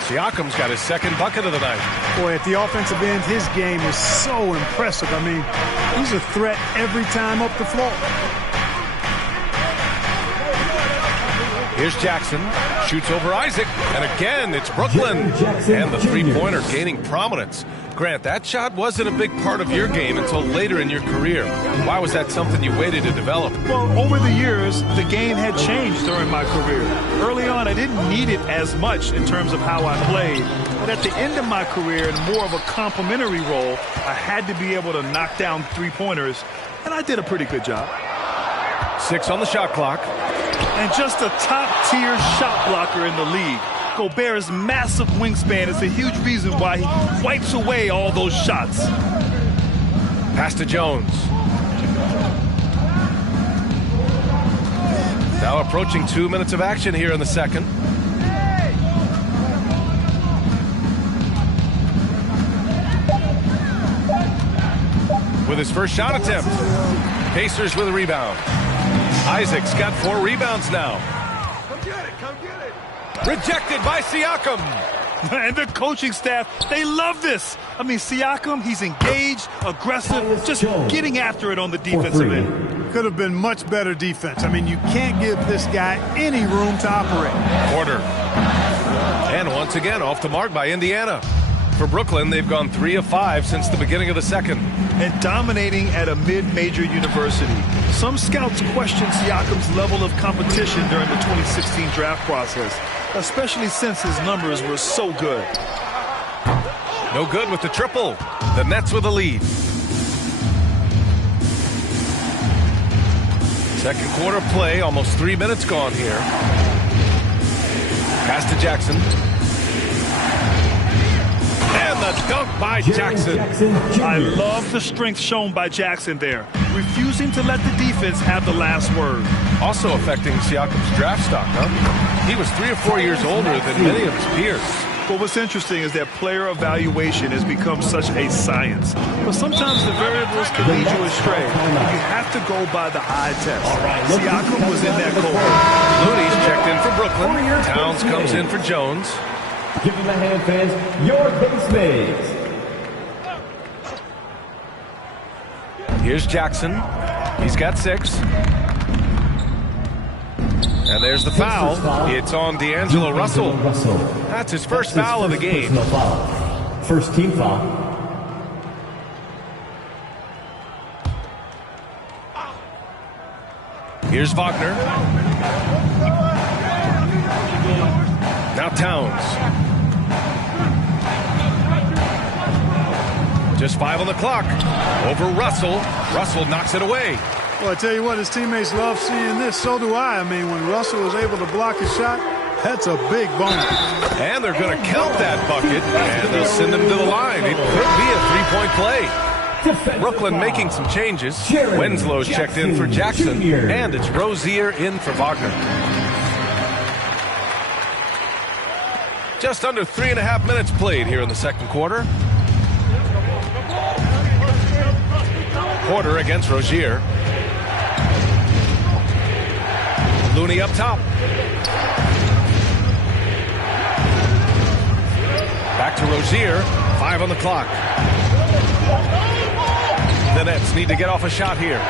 Siakam's got his second bucket of the night. Boy, at the offensive end, his game is so impressive. I mean, he's a threat every time up the floor. Here's Jackson. Shoots over Isaac. And again, it's Brooklyn. And the three-pointer gaining prominence. Grant, that shot wasn't a big part of your game until later in your career. Why was that something you waited to develop? Well, over the years, the game had changed during my career. Early on, I didn't need it as much in terms of how I played. But at the end of my career, in more of a complementary role, I had to be able to knock down three-pointers. And I did a pretty good job. 6 on the shot clock. And just a top-tier shot blocker in the league. Gobert's massive wingspan is a huge reason why he wipes away all those shots. Pass to Jones. Now approaching 2 minutes of action here in the second. With his first shot attempt. Pacers with a rebound. Isaac's got 4 rebounds now. Come get it. Rejected by Siakam. And the coaching staff, they love this. I mean, Siakam, he's engaged, aggressive, just getting after it on the defensive end. Could have been much better defense. I mean, you can't give this guy any room to operate. Porter. And once again, off the mark by Indiana. For Brooklyn, they've gone 3 of 5 since the beginning of the second. And dominating at a mid-major university. Some scouts question Siakam's level of competition during the 2016 draft process, especially since his numbers were so good. No good with the triple. The Nets with a lead. Second quarter play, almost 3 minutes gone here. Pass to Jackson. And the dunk by Jackson. I love the strength shown by Jackson there, refusing to let the defense have the last word. Also affecting Siakam's draft stock, huh? He was 3 or 4 years older than many of his peers. Well, what's interesting is that player evaluation has become such a science. But sometimes the variables can lead you astray. You have to go by the eye test. Siakam was in that cohort. Looney's checked in for Brooklyn. Towns comes in for Jones. Give him a hand, fans. Your base mates. Here's Jackson. He's got 6. And there's the foul. It's on D'Angelo Russell. That's his first foul of the game. First team foul. Here's Wagner. Now Towns. Just 5 on the clock. Over Russell. Russell knocks it away. Well, I tell you what, his teammates love seeing this. So do I. I mean, when Russell was able to block a shot, that's a big bonus. And they're going to count that bucket, and they'll send him to the line. It could be a three-point play. Brooklyn making some changes. Winslow's checked in for Jackson, and it's Rozier in for Wagner. Just under 3.5 minutes played here in the second quarter. Porter against Rozier. Looney up top. Back to Rozier. 5 on the clock. The Nets need to get off a shot here.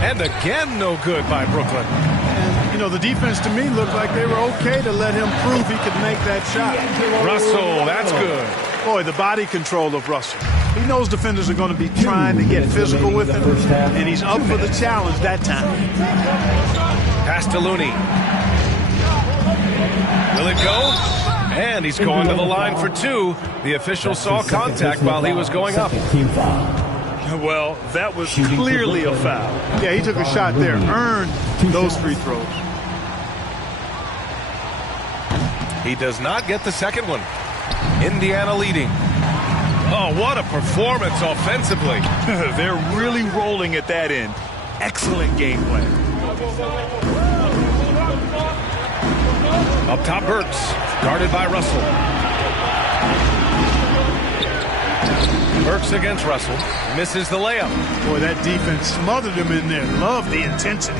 And again, no good by Brooklyn. And, you know, the defense to me looked like they were okay to let him prove he could make that shot. Russell, that's good. Boy, the body control of Russell. He knows defenders are going to be trying to get physical with him, and he's up for the challenge that time. Pass to Looney. Will it go? And he's going to the line for 2. The official saw contact while he was going up. Well, that was clearly a foul. Yeah, he took a shot there, earned those free throws. He does not get the second one. Indiana leading. Oh, what a performance offensively. They're really rolling at that end. Excellent game plan. Up top, Burks, guarded by Russell. Burks against Russell, misses the layup. Boy, that defense smothered him in there. Love the intensity.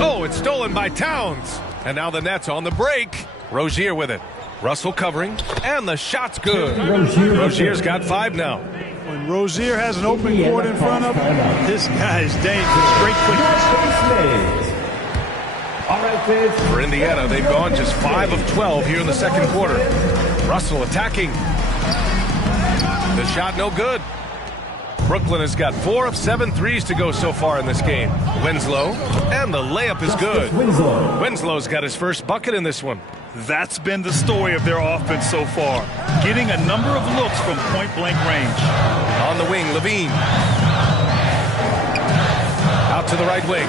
Oh, it's stolen by Towns. And now the Nets on the break. Rozier with it. Russell covering, and the shot's good. Rozier's got 5 now. When Rozier has an open court in front of him, this guy is dangerous. Great quickness. For Indiana, they've gone just 5 of 12 here in the second quarter. Russell attacking. The shot no good. Brooklyn has got 4 of 7 threes to go so far in this game. Winslow, and the layup is good. Winslow's got his first bucket in this one. That's been the story of their offense so far, getting a number of looks from point-blank range. On the wing, Levine. Out to the right wing.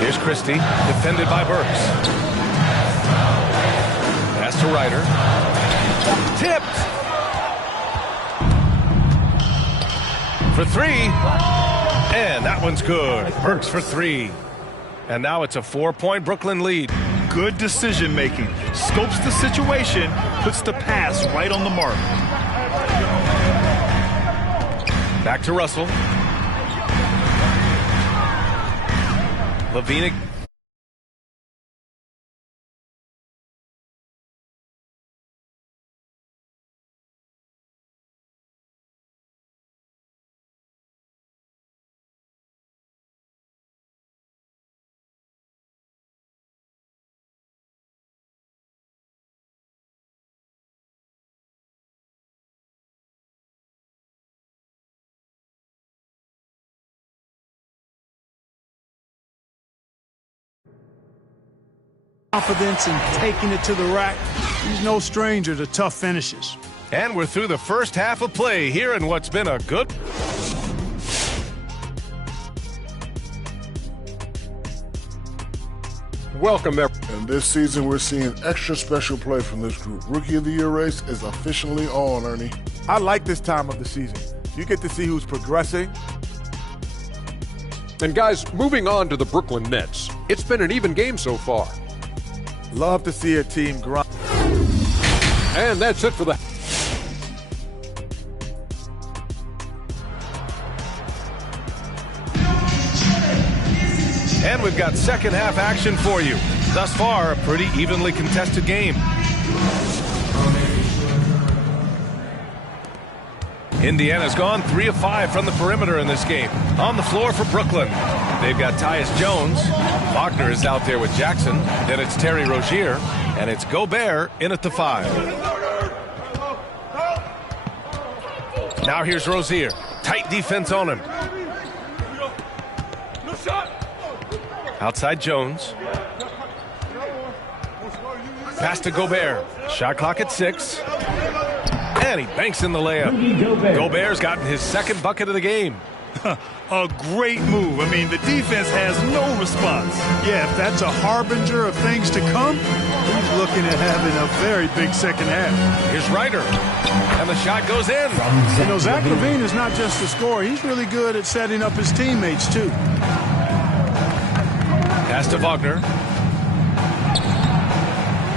Here's Christie, defended by Burks. Pass to Ryder. Tipped! For 3. And that one's good. Burks for 3. And now it's a 4-point Brooklyn lead. Good decision making. Scopes the situation, puts the pass right on the mark. Back to Russell. Levine Confidence in taking it to the rack. He's no stranger to tough finishes. And we're through the first half of play here in what's been a good... Welcome there. And this season, we're seeing extra special play from this group. Rookie of the Year race is officially on, Ernie. I like this time of the season. You get to see who's progressing. And guys, moving on to the Brooklyn Nets. It's been an even game so far. Love to see a team grind. And that's it for the... And we've got second half action for you. Thus far, a pretty evenly contested game. Indiana's gone 3 of 5 from the perimeter in this game. On the floor for Brooklyn, they've got Tyus Jones. Wagner is out there with Jackson. Then it's Terry Rozier. And it's Gobert in at the 5. Now here's Rozier. Tight defense on him. Outside Jones. Pass to Gobert. Shot clock at 6. And he banks in the layup. Gobert's gotten his second bucket of the game. A great move. I mean, the defense has no response. Yeah, if that's a harbinger of things to come, he's looking at having a very big second half. Here's Ryder. And the shot goes in. You know, Zach LaVine is not just a scorer. He's really good at setting up his teammates, too. Pass to Wagner.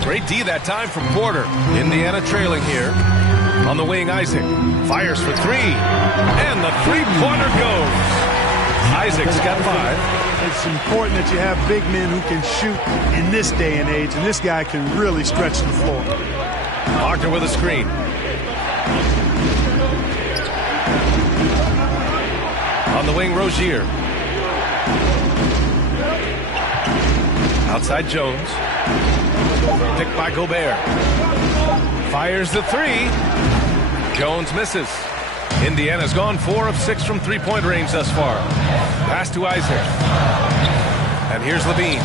Great D that time from Porter. Indiana trailing here. On the wing, Isaac fires for 3. And the three-pointer goes. Isaac's got 5. It's important that you have big men who can shoot in this day and age, and this guy can really stretch the floor. Wagner with a screen. On the wing, Rozier. Outside Jones. Picked by Gobert. Fires the 3. Jones misses. Indiana's gone 4 of 6 from three-point range thus far. Pass to Isaac. And here's LaVine.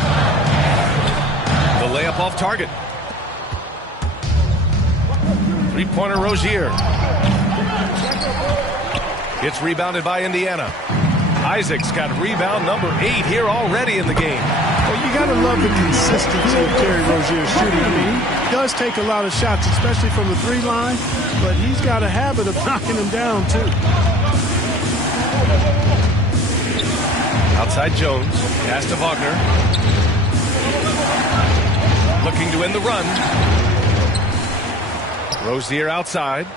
The layup off target. Three-pointer Rozier. It's rebounded by Indiana. Isaac's got rebound number 8 here already in the game. Well, you got to love the consistency of Terry Rozier's shooting. I mean, he does take a lot of shots, especially from the 3 line, but he's got a habit of knocking them down, too. Outside Jones. Pass to Wagner. Looking to end the run. Rozier outside.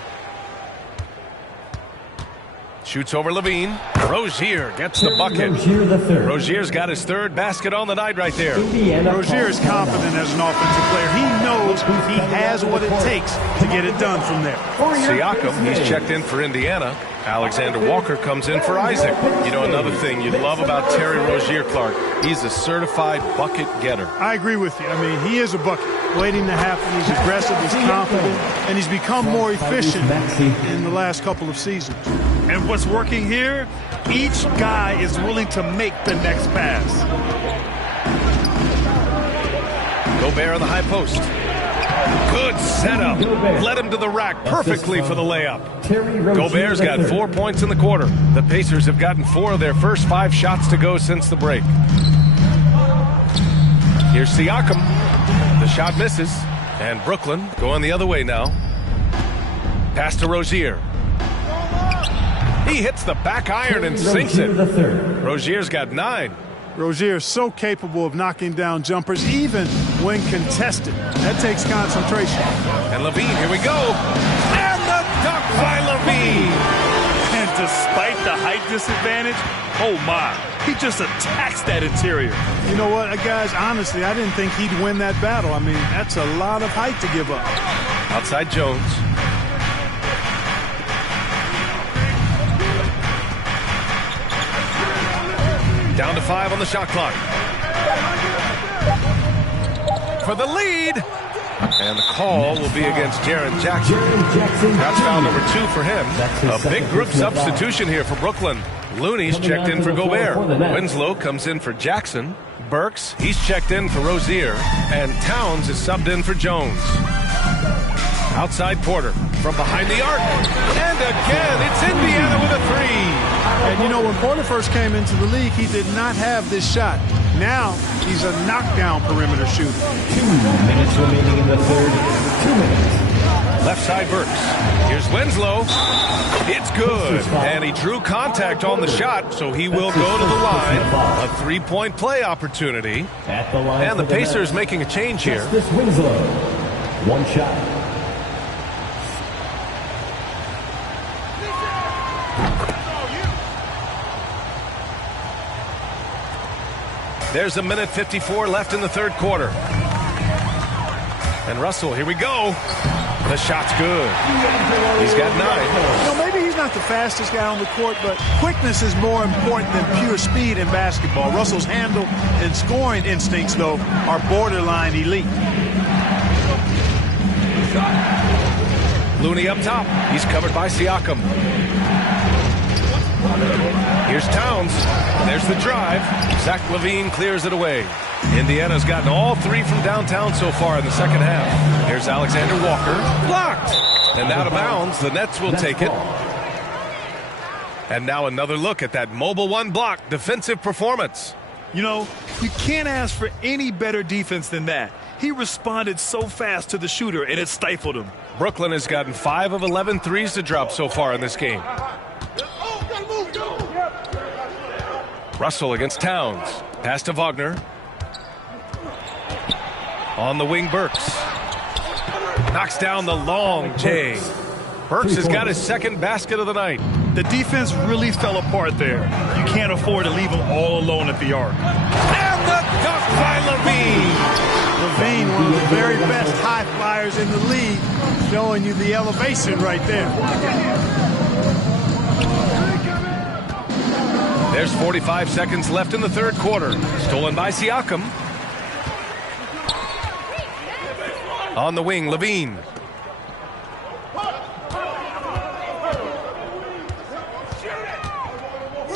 Shoots over LaVine. Rozier gets the bucket. Rozier's got his 3rd basket on the night right there. Rozier is confident as an offensive player. He knows he has what it takes to get it done from there. Siakam, he's checked in for Indiana. Alexander Walker comes in for Isaac. You know, another thing you love about Terry Rozier, Clark, he's a certified bucket getter. I agree with you. I mean, he is a bucket. Waiting to happen, he's aggressive, he's confident, and he's become more efficient in the last couple of seasons. And what's working here, each guy is willing to make the next pass. Gobert on the high post. Good setup. Led him to the rack perfectly for the layup. Gobert's got 4 points in the quarter. The Pacers have gotten 4 of their first 5 shots to go since the break. Here's Siakam. The shot misses. And Brooklyn going the other way now. Pass to Rozier. He hits the back iron and sinks it. Rozier's got 9. Rozier is so capable of knocking down jumpers, even when contested. That takes concentration. And LaVine, here we go. And the dunk by LaVine. And despite the height disadvantage, oh my, he just attacks that interior. You know what, guys, honestly, I didn't think he'd win that battle. I mean, that's a lot of height to give up. Outside Jones. Down to 5 on the shot clock. For the lead. And the call will be against Jaren Jackson. That's foul number 2 for him. A big group substitution here for Brooklyn. Looney's checked in for Gobert. Winslow comes in for Jackson. Burks, he's checked in for Rozier. And Towns is subbed in for Jones. Outside Porter from behind the arc. And again, it's Indiana with a three. And you know, when Porter first came into the league, he did not have this shot. Now, he's a knockdown perimeter shooter. 2 minutes remaining in the third. 2 minutes. Left side Burks. Here's Winslow. It's good. And he drew contact on the shot, so he will go to the line. A three-point play opportunity. And the Pacers making a change here. Justice Winslow. One shot. There's 1:54 left in the third quarter. And Russell, here we go. The shot's good. He's got 9. You know, maybe he's not the fastest guy on the court, but quickness is more important than pure speed in basketball. Russell's handle and scoring instincts, though, are borderline elite. Looney up top. He's covered by Siakam. Here's Towns. There's the drive. Zach LaVine clears it away. Indiana's gotten all 3 from downtown so far in the second half. Here's Alexander Walker. Blocked. And out of bounds. The Nets will take it. And now another look at that mobile one block defensive performance. You know, you can't ask for any better defense than that. He responded so fast to the shooter, and it stifled him. Brooklyn has gotten 5 of 11 threes to drop so far in this game. Russell against Towns. Pass to Wagner. On the wing, Burks. Knocks down the long J. Burks has got his second basket of the night. The defense really fell apart there. You can't afford to leave them all alone at the arc. And the dunk by LaVine. LaVine, one of the very best high flyers in the league, showing you the elevation right there. There's 45 seconds left in the third quarter. Stolen by Siakam. On the wing, LaVine.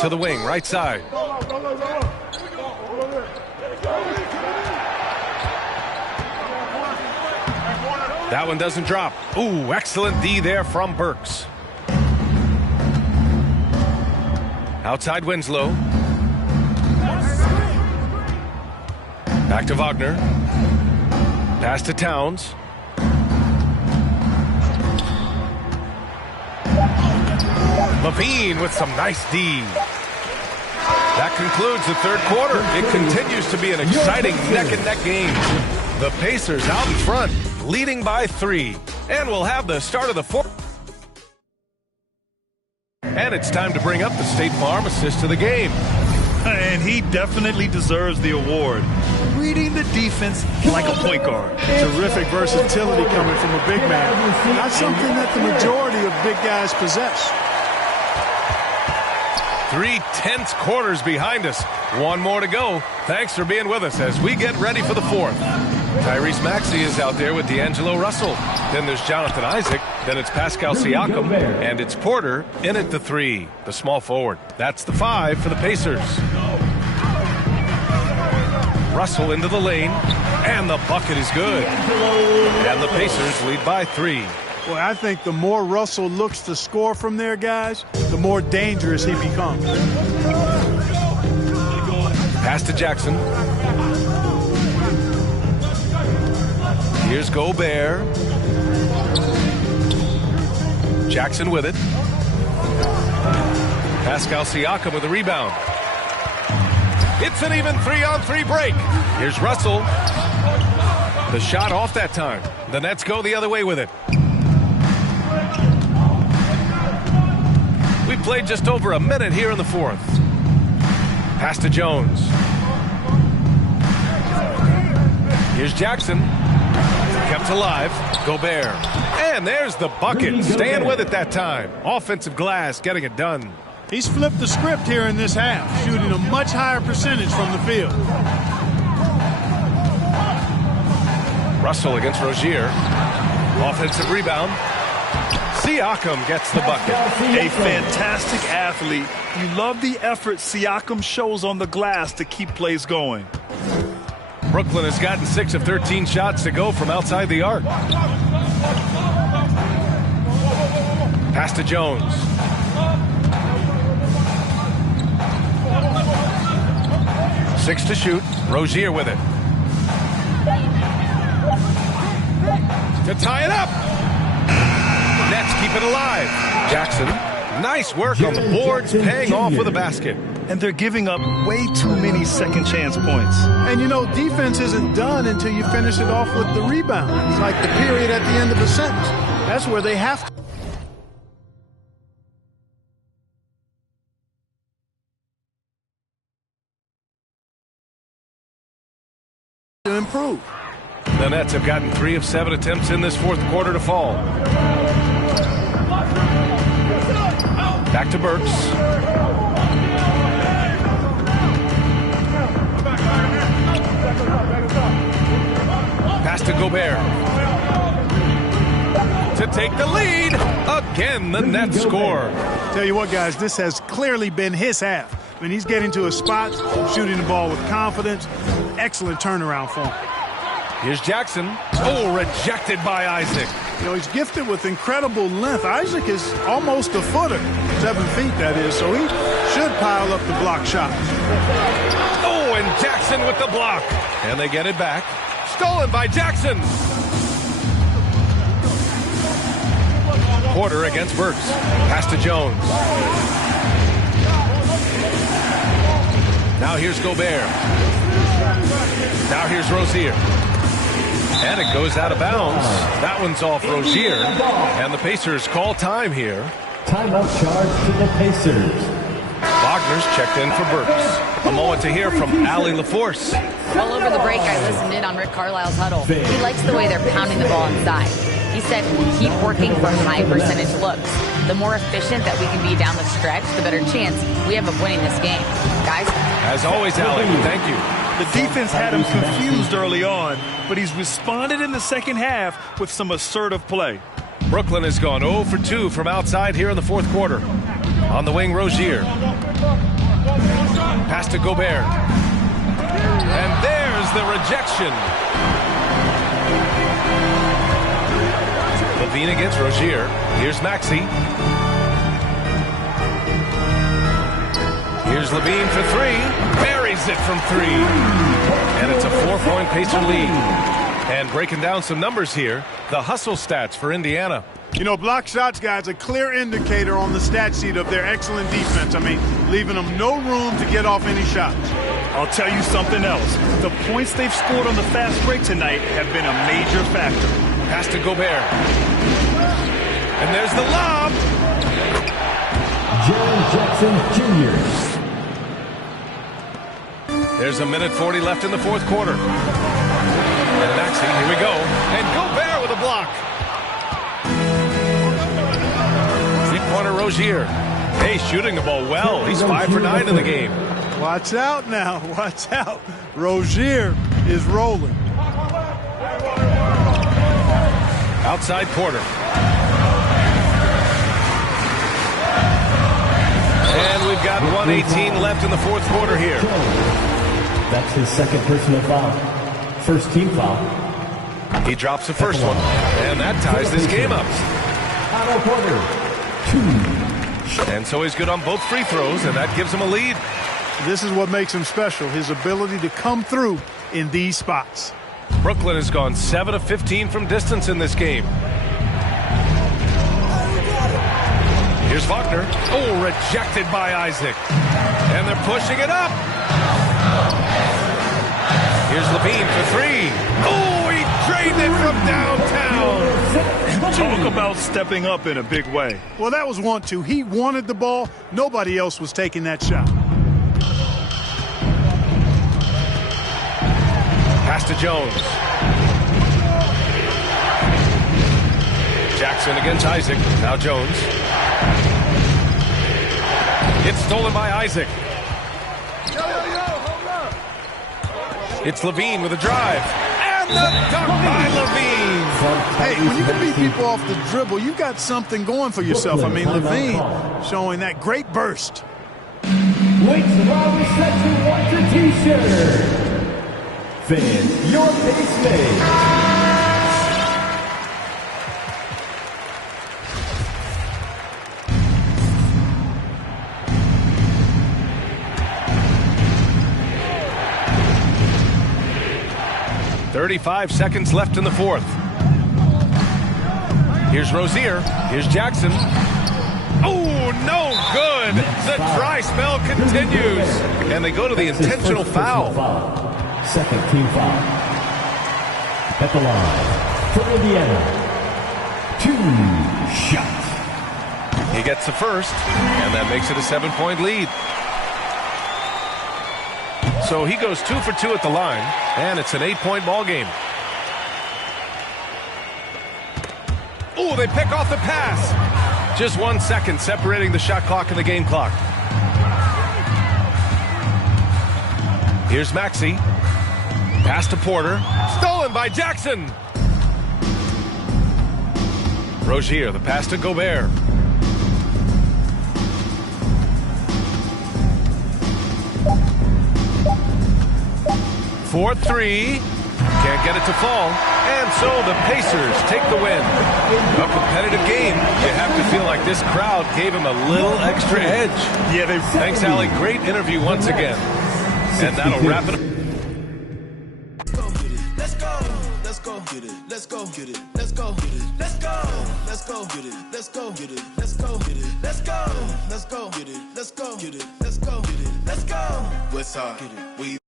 To the wing, right side. That one doesn't drop. Ooh, excellent D there from Burks. Outside Winslow. Back to Wagner. Pass to Towns. LaVine with some nice D. That concludes the third quarter. It continues to be an exciting neck-and-neck game. The Pacers out in front, leading by 3. And we'll have the start of the fourth. And it's time to bring up the State Farm assist of the game. And he definitely deserves the award. Reading the defense like a point guard. Terrific versatility coming from a big man. Not something that the majority of big guys possess. 3 tense quarters behind us. One more to go. Thanks for being with us as we get ready for the fourth. Tyrese Maxey is out there with D'Angelo Russell. Then there's Jonathan Isaac. Then it's Pascal Siakam. And it's Porter in at the 3, the small forward. That's the 5 for the Pacers. Russell into the lane. And the bucket is good. And the Pacers lead by 3. Well, I think the more Russell looks to score from there, guys, the more dangerous he becomes. Pass to Jackson. Here's Gobert. Jackson with it. Pascal Siakam with the rebound. It's an even 3-on-3 break. Here's Russell. The shot off that time. The Nets go the other way with it. We played just over a minute here in the fourth. Pass to Jones. Here's Jackson. Kept alive. Gobert. And there's the bucket. Staying with it that time. Offensive glass getting it done. He's flipped the script here in this half, shooting a much higher percentage from the field. Russell against Rozier. Offensive rebound. Siakam gets the bucket. A fantastic athlete. You love the effort Siakam shows on the glass to keep plays going. Brooklyn has gotten 6 of 13 shots to go from outside the arc. Pass to Jones. Six to shoot. Rozier with it. To tie it up. Nets keep it alive. Jackson, nice work on the boards, paying off with a basket. And they're giving up way too many second chance points. And you know, defense isn't done until you finish it off with the rebound. It's like the period at the end of a sentence. That's where they have to improve. The Nets have gotten 3 of 7 attempts in this fourth quarter to fall. Back to Burks. Pass to Gobert. To take the lead. Again, the Nets score. Tell you what, guys, this has clearly been his half. I mean, he's getting to his spots, shooting the ball with confidence. Excellent turnaround for him. Here's Jackson. Oh, rejected by Isaac. You know, he's gifted with incredible length. Isaac is almost a footer, 7 feet that is, so he should pile up the block shots. Oh, and Jackson with the block. And they get it back. Stolen by Jackson. Porter against Burks. Pass to Jones. Now here's Gobert. Now here's Rozier. And it goes out of bounds. That one's off Rozier. And the Pacers call time here. Timeout charge to the Pacers. Wagner's checked in for Burks. A moment to hear from Allie LaForce. All over the break, I listened in on Rick Carlisle's huddle. He likes the way they're pounding the ball inside. He said, keep working for high percentage looks. The more efficient that we can be down the stretch, the better chance we have of winning this game. Guys? As always, Allie, thank you. The defense had him confused early on, but he's responded in the second half with some assertive play. Brooklyn has gone 0 for 2 from outside here in the fourth quarter. On the wing, Rozier. Pass to Gobert. And there's the rejection. Levine against Rozier. Here's Maxey. Here's Levine for 3. Buries it from 3. And it's a 4-point Pacer lead. And breaking down some numbers here, the hustle stats for Indiana. You know, block shots, guys, a clear indicator on the stat sheet of their excellent defense. I mean, leaving them no room to get off any shots. I'll tell you something else. The points they've scored on the fast break tonight have been a major factor. Pass to Gobert. And there's the lob. Jaren Jackson Jr. There's a minute 40 left in the fourth quarter. And Maxey, here we go. And Gobert with a block. Three-pointer Rozier. Hey, shooting the ball well. He's 5 for 9 in the game. Watch out now. Watch out. Rozier is rolling. Outside Porter. And we've got 1:18 left in the fourth quarter here. That's his second personal foul. First team foul. He drops the first one. And that ties this game up. Otto Porter, 2. And so he's good on both free throws, and that gives him a lead. This is what makes him special, his ability to come through in these spots. Brooklyn has gone 7 of 15 from distance in this game. Here's Wagner. Oh, rejected by Isaac. And they're pushing it up. Here's Levine for 3. Oh, he drained it from downtown. Talk about stepping up in a big way. Well, that was 1-2. He wanted the ball. Nobody else was taking that shot. Pass to Jones. Jackson against Isaac. Now Jones. It's stolen by Isaac. It's Levine with a drive. And the dunk by LaVine. Hey, when you can beat people off the dribble, you've got something going for yourself. I mean, LaVine showing that great burst. Wait while we set you want a t-shirt. Fans, your pace made. .35 seconds left in the fourth. Here's Rozier. Here's Jackson. Oh, no good. The dry spell continues. And they go to the intentional foul. Second team foul. At the line for Indiana. 2 shots. He gets the first, and that makes it a 7-point lead. So he goes 2 for 2 at the line, and it's an 8-point ball game. Oh, they pick off the pass. Just 1 second separating the shot clock and the game clock. Here's Maxey. Pass to Porter. Stolen by Jackson. Rozier, the pass to Gobert. For 3. Can't get it to fall. And so the Pacers take the win. A competitive game. You have to feel like this crowd gave him a little extra edge. Yeah, Thanks, Allie. Great interview once again. And that'll wrap it up. Let's go. Let's go. Get it. Let's go. Get it. Let's go. Get it. Let's go. Let's go. Get it. Let's go. Get it. Let's go. Get it. Let's go. Let's go. Get it. Let's go. Get it. Let's go. Get it. Let's go. What's up? We